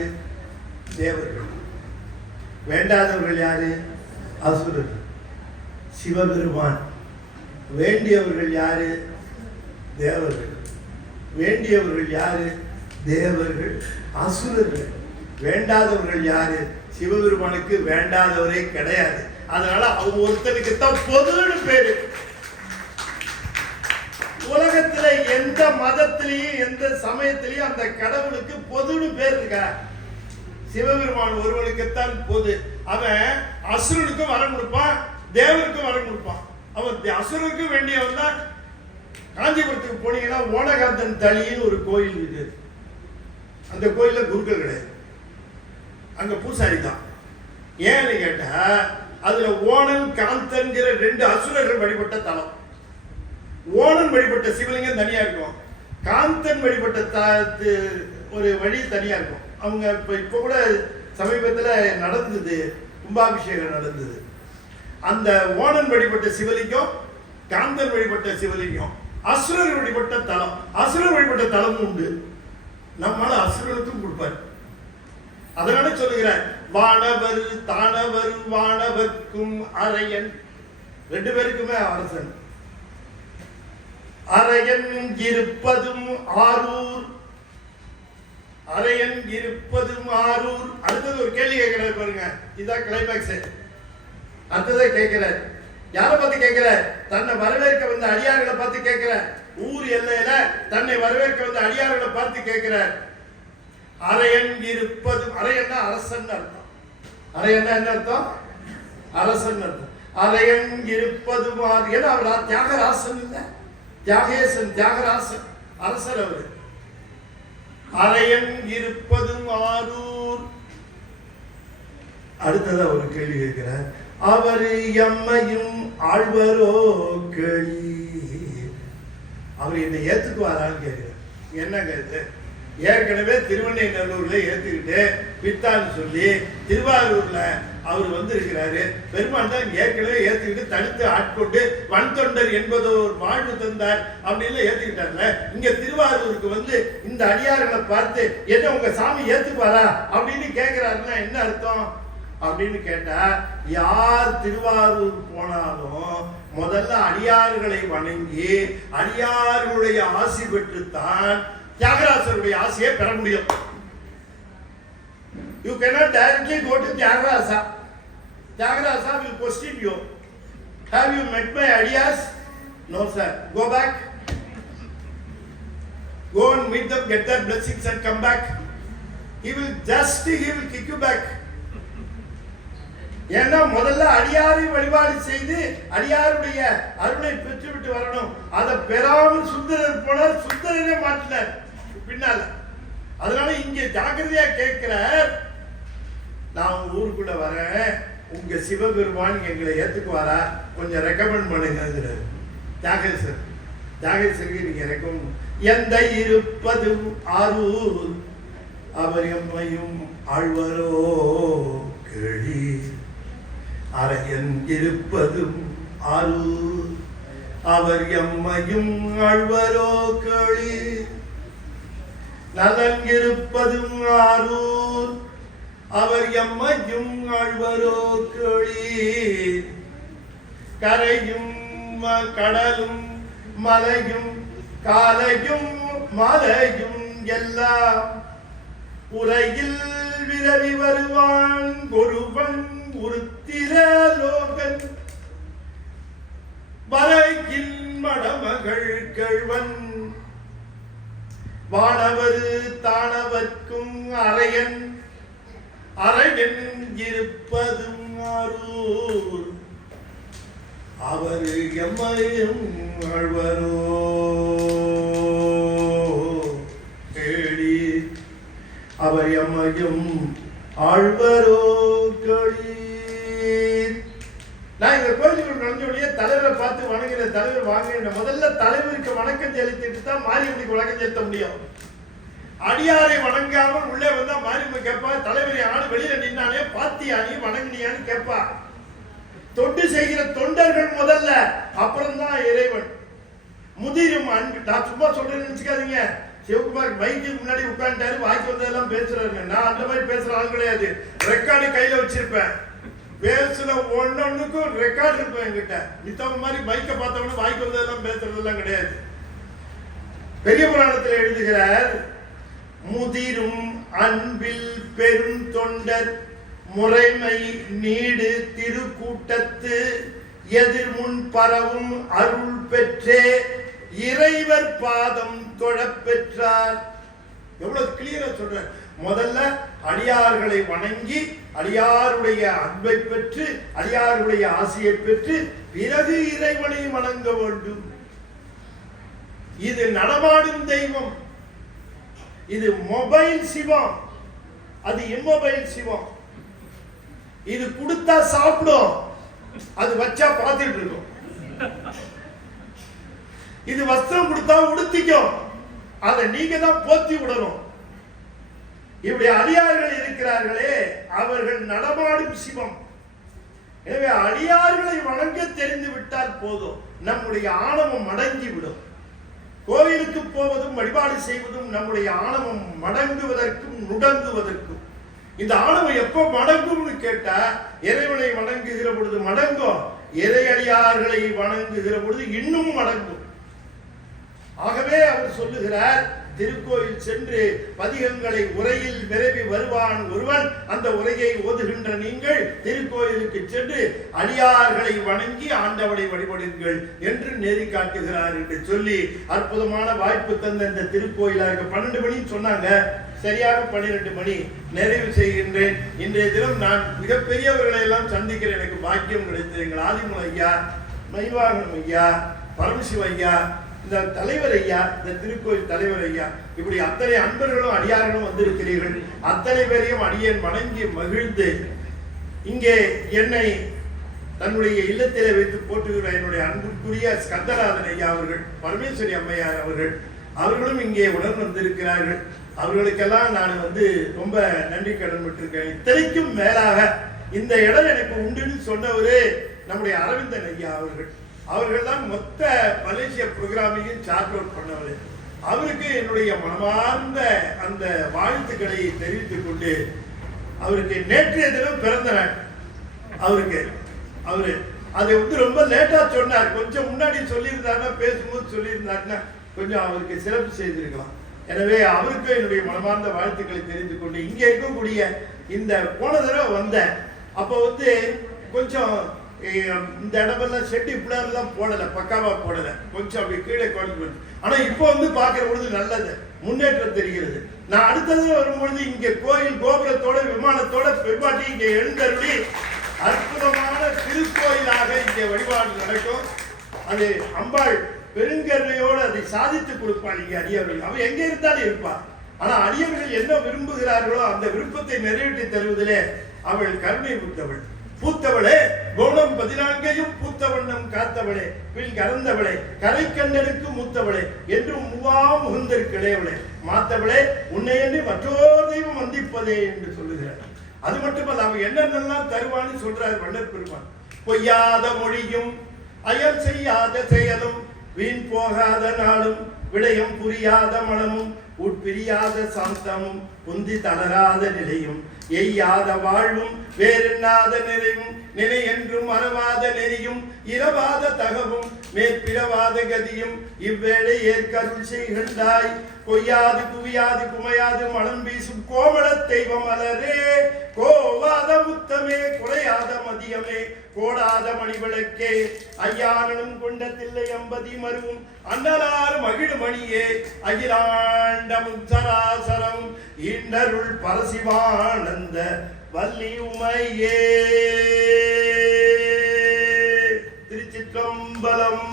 தேவர்கள். வேண்டாதவர்கள் யாரு? அசுரர்கள். சிவபெருமான் வேண்டியவர்கள் யாரு? தேவர்கள். வேண்டியவர்கள் யாரு? தேவர்கள். அசுரர்கள். வேண்டாதவர்கள் யாரு? சிவபெருமானுக்கு வேண்டாதவரே கிடையாது. அதனால அவங்க ஒருத்தனுக்கு தான் பொதுன்னு பேரு. உலகத்துல எந்த மதத்திலையும் எந்த சமயத்திலையும் அந்த கடவுளுக்கு பொதுன்னு பேர் இருக்கா? சிவபெருமான் ஒருவனுக்குத்தான் பொது. அவன் அசுரனுக்கும் வரம் கொடுப்பான், தேவருக்கும் வரம் கொடுப்பான். அவன் அசுரனுக்கு வேண்டியவன் தான். காஞ்சிபுரத்துக்கு போனீங்கன்னா ஓனகாந்தன் தளின்னு ஒரு கோயில் இருக்கு. அந்த கோயில்ல குருக்கள் கிடையாது, அங்க பூசாரி தான். ஏன்னு கேட்டா, அதுல ஓணன் காந்தன்கிற ரெண்டு அசுரர்கள் வழிபட்ட தலம். ஓணன் வழிபட்ட சிவலிங்கம் தனியா இருக்கும், காந்தன் வழிபட்ட ஒரு வழி தனியா இருக்கும். அவங்க இப்ப கூட சமீபத்துல நடந்தது, கும்பாபிஷேகம் நடந்தது. அந்த ஓணன் வழிபட்ட சிவலிங்கம், காந்தன் வழிபட்ட சிவலிங்கம், அசுரர் வழிபட்ட தலம். அசுரர் வழிபட்ட தலமும் உண்டு. நம்மால அசுரனுக்கும் கொடுப்பார். அதனால சொல்லுகிறார், வானவர் தானவர் வானவர்க்கும் அரையன். ரெண்டு பேருக்குமே அரசன். அரையன் இருப்பதும் ஆரூர். அரையன் இருப்பதும் ஆரூர். அடுத்தது ஒரு கேள்வி கேட்கிறார் பாருங்க, இதான் கிளைமேக்ஸ். அடுத்ததை கேட்கிறார். யாரை பார்த்து கேட்கிறார்? தன்னை வரவேற்க வந்த அடியார்களை பார்த்து கேட்கிறார். ஊர் எல்லையில தன்னை வரவேற்க வந்த அடியார்களை பார்த்து கேட்கிறார். அரையன் இருப்பதும், அரையன்னா அரசன் அர்த்தம். அரையன்னா என்ன அர்த்தம்? அரசன் அர்த்தம். அரையன் இருப்பதும் ஏன்னா அவர் தியாகராசன் இல்ல, தியாகேசன், தியாகராசன் அரசர் அவரு. அரையன் இருப்பதும் ஆரூர். அடுத்ததா ஒரு கேள்வி கேட்கிறார். அவர் எம்மையும் ஆழ்வரோ கேள்வி. அவர் என்னை ஏத்துக்குவாரான்னு கேட்கிறார். என்னங்க இது? ஏற்கனவே திருவண்ணைநல்லூர்ல ஏத்துக்கிட்டு பித்தான்னு சொல்லி திருவாரூர்ல அவர் வந்திருக்கிறாரு. பெருமான் தான் ஏற்கனவே ஏத்துக்கிட்டு தடுத்து ஆட்கொண்டு வன் தொண்டர் என்பதோர் வாழ்வு தந்தார் அப்படின்னு ஏத்துக்கிட்டார்ல. இங்க திருவாரூருக்கு வந்து இந்த அடியார்களை பார்த்து என்ன உங்க சாமி ஏத்துக்குவாரா அப்படின்னு கேட்கிறாருன்னா என்ன அர்த்தம் அப்படின்னு கேட்டா, யார் திருவாரூர் போனாலும் முதல்ல அடியார்களை வணங்கி அடியார்களுடைய ஆசி பெற்றுத்தான் தியாகராசருடைய ஆசையை பெற முடியும். You cannot directly go to Tyagaraja. Tyagaraja will question you. Have you met my Adiyas? No sir. Go back. Go and meet them, get their blessings and come back. He will kick you back. ஏன்னா முதல்ல அடியாரை வழிபாடு செய்து அடியாருடைய அருளை பெற்றுவிட்டு வரணும். அதை பெறாமல் சுந்தரர் போனார், சுந்தரரே மாற்றினார். பின்னால. அதனால இங்க ஜாக்கிரதையா கேட்கிறார், நான் ஊருக்குள்ள வரேன், உங்க சிவபெருமான் எங்களை ஏத்துக்குவாரா, கொஞ்சம் ரெக்கமெண்ட் பண்ணுங்கிறார் தியாகேசர். தியாகேசருக்கு நீங்க ரெக்கமெண்ட், எந்த இருப்பதும் ஆரூர் அவர் எம்மையும் ஆழ்வரோ கேளி, அரையன் இருப்பதும் ஆரூர் அவர் எம்மையும் ஆழ்வரோ கேளி, நலன் இருப்பதும் ஆரூர் அவர் எம்மையும் ஆழ்வரோ கேளி, கரையும் கடலும் மலையும் காலையும் மலையும் எல்லாம் உலகில் விரவி வருவான் ஒருவன் உருத்திர லோகன், வரையில் மடமகள் கேழ்வன் வானவர் தானவர்க்கும் அரையன் அரையன் இருப்பதும் ஆரூர் அவர் எம்மையும் ஆழ்வரோ கேளி, அவர் எம்மையும் ஆழ்வரோ கேளி. நான் இந்த கோயிலுக்கு நுழைஞ்சோடனே தலைவரை பார்த்து வணங்குற, தலைவர் வாங்க, முதல்ல தலைவருக்கு வணக்கம் செலுத்திட்டு தான் மாரியம்மனுக்கு வணக்கம் செலுத்த முடியும். அடியாரை வணங்காமல் உள்ளே வந்தா மாரியம்மன் கேட்பா, தலைவரை ஆடு வெளியில நின்னானே பாத்தியா நீ வணங்கினியான்னு கேட்பா. தொண்டு செய்கிற தொண்டர்கள் முதல்ல, அப்புறம் தான் இறைவன். முதிரும் அன்பு, நான் சும்மா சொல்றேன்னு நினைச்சுக்காதீங்க. சிவகுமார் மைக்கு முன்னாடி உட்கார்ந்தாரு, வாய்க்கு வந்ததெல்லாம் பேசுறாருங்க. நான் அந்த மாதிரி பேசுற ஆள் கிடையாது. ரெக்கார்டு கையில வச்சிருப்பேன், பேசுற ஒன்னொன்னுக்கும் ரெக்கார்டு இருப்பேன் என்கிட்ட. மித்தவங்க மாதிரி மைக்க பார்த்தவொன்னு வாய்க்கு வந்ததெல்லாம் பேசுறதெல்லாம் கிடையாது. பெரிய புராணத்தில் எழுதுகிறார், முதிரும் அன்பில் பெரும் தொண்டர் முறைமை நீடு திருக்கூட்டத்து எதிர்முன் பரவும் அருள் பெற்றே இறைவர் பாதம் தொழப் பெற்றார். எவ்வளவு கிளியரா சொல்ற. முதல்ல அடியார்களை வணங்கி அடியாருடைய அன்பை பெற்று அடியாருடைய ஆசையை பெற்று பிறகு இறைவனை வணங்க வேண்டும். இது நடமாடும் தெய்வம். இது மொபைல் சிவம், அது இம்மொபைல் சிவம். இது கொடுத்தா சாப்பிடும், அது வச்சா பார்த்துட்டு இருக்கும். இது வஸ்திரம் கொடுத்தா உடுத்திக்கும், அதை நீங்க தான் போத்தி விடணும். இப்படி அடியார்கள் இருக்கிறார்களே, அவர்கள் நடமாடும் சிவம். எனவே அடியார்களை வணங்க தெரிந்து விட்டால் போதும், நம்முடைய ஆணவம் அடங்கி விடும். கோவிலுக்கு போவதும் வழிபாடு செய்வதும் நம்முடைய ஆணவம் மடங்குவதற்கும் நுடங்குவதற்கும். இந்த ஆணவம் எப்போ மடங்கும்னு கேட்டா, இறைவனை வணங்குகிற பொழுது மடங்கும், இறையடியார்களை வணங்குகிற பொழுது இன்னும் மடங்கும். ஆகவே அவர் சொல்லுகிறார், திருக்கோயில் சென்று பதிகங்களை உரையில் விரைவி வருவான் ஒருவன், அந்த உரையை ஓதுகின்ற நீங்கள் திருக்கோயிலுக்கு சென்று அடியார்களை வணங்கி ஆண்டவனை வழிபடுங்கள் என்று நெறி காட்டுகிறார் என்று சொல்லி அற்புதமான வாய்ப்பு தந்த இந்த திருக்கோயிலாக 12 மணி சொன்னாங்க, சரியாக 12 மணி நிறைவு செய்கின்றேன். இன்றைய தினம் நான் மிகப்பெரியவர்களை எல்லாம் சந்திக்கிற எனக்கு பாக்கியம் கிடைத்தது. எங்கள் ஆதிமூல ஐயா, மைவாகனம் ஐயா, பரமசிவ ஐயா, இந்த தலைவர் ஐயா, இந்த திருக்கோயில் தலைவர் ஐயா, இப்படி அத்தனை அன்பர்களும் அடியார்களும் வந்திருக்கிறீர்கள். அத்தனை பேரையும் அடியேன் வணங்கி மகிழ்ந்து, இங்கே என்னை தன்னுடைய இல்லத்திலே வைத்து போட்டுகிற என்னுடைய அன்புக்குரிய ஸ்கந்தநாதன் ஐயா அவர்கள், பரமேஸ்வரி அம்மையார் அவர்கள், அவர்களும் இங்கே உடன் வந்திருக்கிறார்கள். அவர்களுக்கெல்லாம் நான் ரொம்ப நன்றி கடன் விட்டிருக்கேன். இத்தனைக்கும் மேலாக இந்த இடம் எனக்கு உண்டுன்னு சொன்னவரே நம்முடைய அரவிந்தன் ஐயா அவர்கள். அவர்கள் தான் மொத்த மலேசிய புரோகிராமையும் சார்ட் அவுட் பண்ணவர். அவருக்கு என்னுடைய மனமார்ந்த அந்த வாழ்த்துக்களை தெரிவித்துக் கொண்டு, அவருக்கு நேற்றைய தினம் பிறந்த நாள். அவரு அதை ரொம்ப லேட்டா சொன்னார். கொஞ்சம் முன்னாடி சொல்லியிருந்தாருன்னா, பேசும்போது சொல்லியிருந்தாருன்னா கொஞ்சம் அவருக்கு சிறப்பு செய்திருக்கலாம். எனவே அவருக்கு என்னுடைய மனமார்ந்த வாழ்த்துக்களை தெரிந்து கொண்டு, இங்க இருக்கக்கூடிய இந்த போன தடவை வந்தேன், அப்போ கொஞ்சம் இந்த இடமெல்லாம் செட்டு இப்படிலாம் போடலை, பக்காவா போடலை, கொஞ்சம் அப்படி கீழே குறைஞ்சு. ஆனா இப்போ பார்க்கிற பொழுது நல்லது, முன்னேற்றம் தெரிகிறது. நான் அடுத்தது வரும்பொழுது இங்க கோயில் கோபுரத்தோட விமானத்தோட பெருமாட்டி இங்க எழுந்தருளி அற்புதமான திருக்கோயிலாக இங்கே வழிபாடு நடக்கும். அது அம்பாள் பெருங்கருணையோடு அதை சாதித்து கொடுப்பாள் இங்கே அடியவர்கள். அவன் எங்கே இருந்தாலும் இருப்பார். ஆனா அடியவர்கள் என்ன விரும்புகிறார்களோ அந்த விருப்பத்தை நிறைவேற்றி தருவதிலே அவள் கருணை பூத்தவள். பூத்தவளே கௌணம் 14 பூத்த வண்ணம் காத்தவளே பில் கறந்தவளே கரை கண்டனுக்கு மூத்தவளே என்று மூவா முகந்திருக்கிறவளே மாத்தவளே உன்னை எண்ணி மற்றோர் தெய்வம் வந்திப்பதே என்று சொல்லுகிறார். அது மட்டுமல்ல, அவன் என்னென்னலாம் தருவான்னு சொல்றார் வள்ளற் பெருமான். பொய்யாத மொழியும் அயல் செய்யாத செயலும் வீண் போகாத நாளும் விடயம் புரியாத மனமும் உட்பிரியாத சாந்தமும் புந்தி தளராத நிலையும் எய்யாத வாழ்வும் வேறென்னாத நிறைவும் நினை என்றும் மறவாத நெறியும் இரவாத தகவும் மேற்பிறவாத கதியும் இவ்வேளை ஏற்கருள் செய்கின்றாய். கொய்யாது குவியாது குமையாது மனம் வீசும் கோமள தெய்வம் மலரே கோவாத முத்தமே குறையாத மதியமே கோடாத மணிவிளக்கே ஐயானும் கொண்டதில்லை அம்பதி மருவும் அன்னலாறு மகிழ்மணியே அகிலாண்டமும் சராசரம் இன்னருள் பரசிவானந்த வள்ளி உமையே. திருச்சிற்றம்பலம்.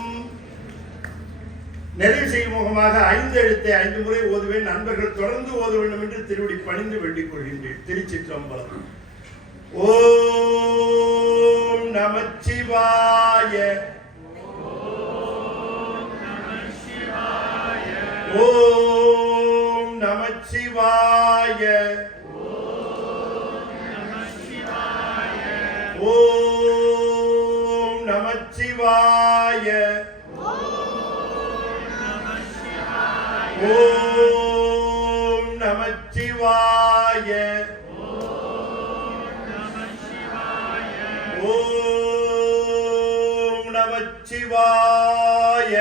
நிறைவு செய்யும் முகமாக 5 எழுத்தை 5 முறை ஓதுவேன். நண்பர்கள் தொடர்ந்து ஓத வேண்டும் என்று திருவடி பணிந்து வேண்டிக் கொள்கின்றேன். திருச்சிற்றம்பலம். ஓம் நமச்சிவாய. ஓம் நமச்சிவாய. ஓம் நமச்சிவாய. ஓம் நமச்சிவாய. ஓம் நமச்சிவாய.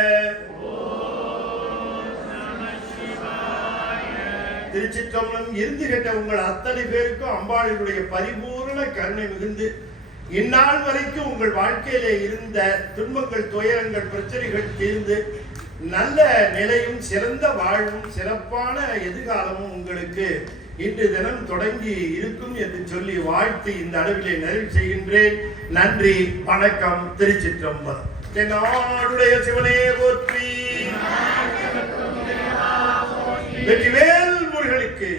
திருச்சிற்றம்பலம். இருந்து கேட்ட உங்கள் அத்தனை பேருக்கும் அம்பாளுடைய பரிபூர்ண கருணை மிகுந்து இந்நாள் வரைக்கும் உங்கள் வாழ்க்கையிலே இருந்த துன்பங்கள், துயரங்கள், பிரச்சனைகள் தீர்ந்து நல்ல நிலையும் சிறந்த வாழ்வும் சிறப்பான எதிர்காலமும் உங்களுக்கு இன்று தினம் தொடங்கி இருக்கும் என்று சொல்லி வாழ்த்து இந்த அளவிலே நிறைவு செய்கின்றேன். நன்றி, வணக்கம். திருச்சிற்றம்பலம். தென்னாடுடைய சிவனே போற்றி. வெற்றிவேல் முருகனுக்கு.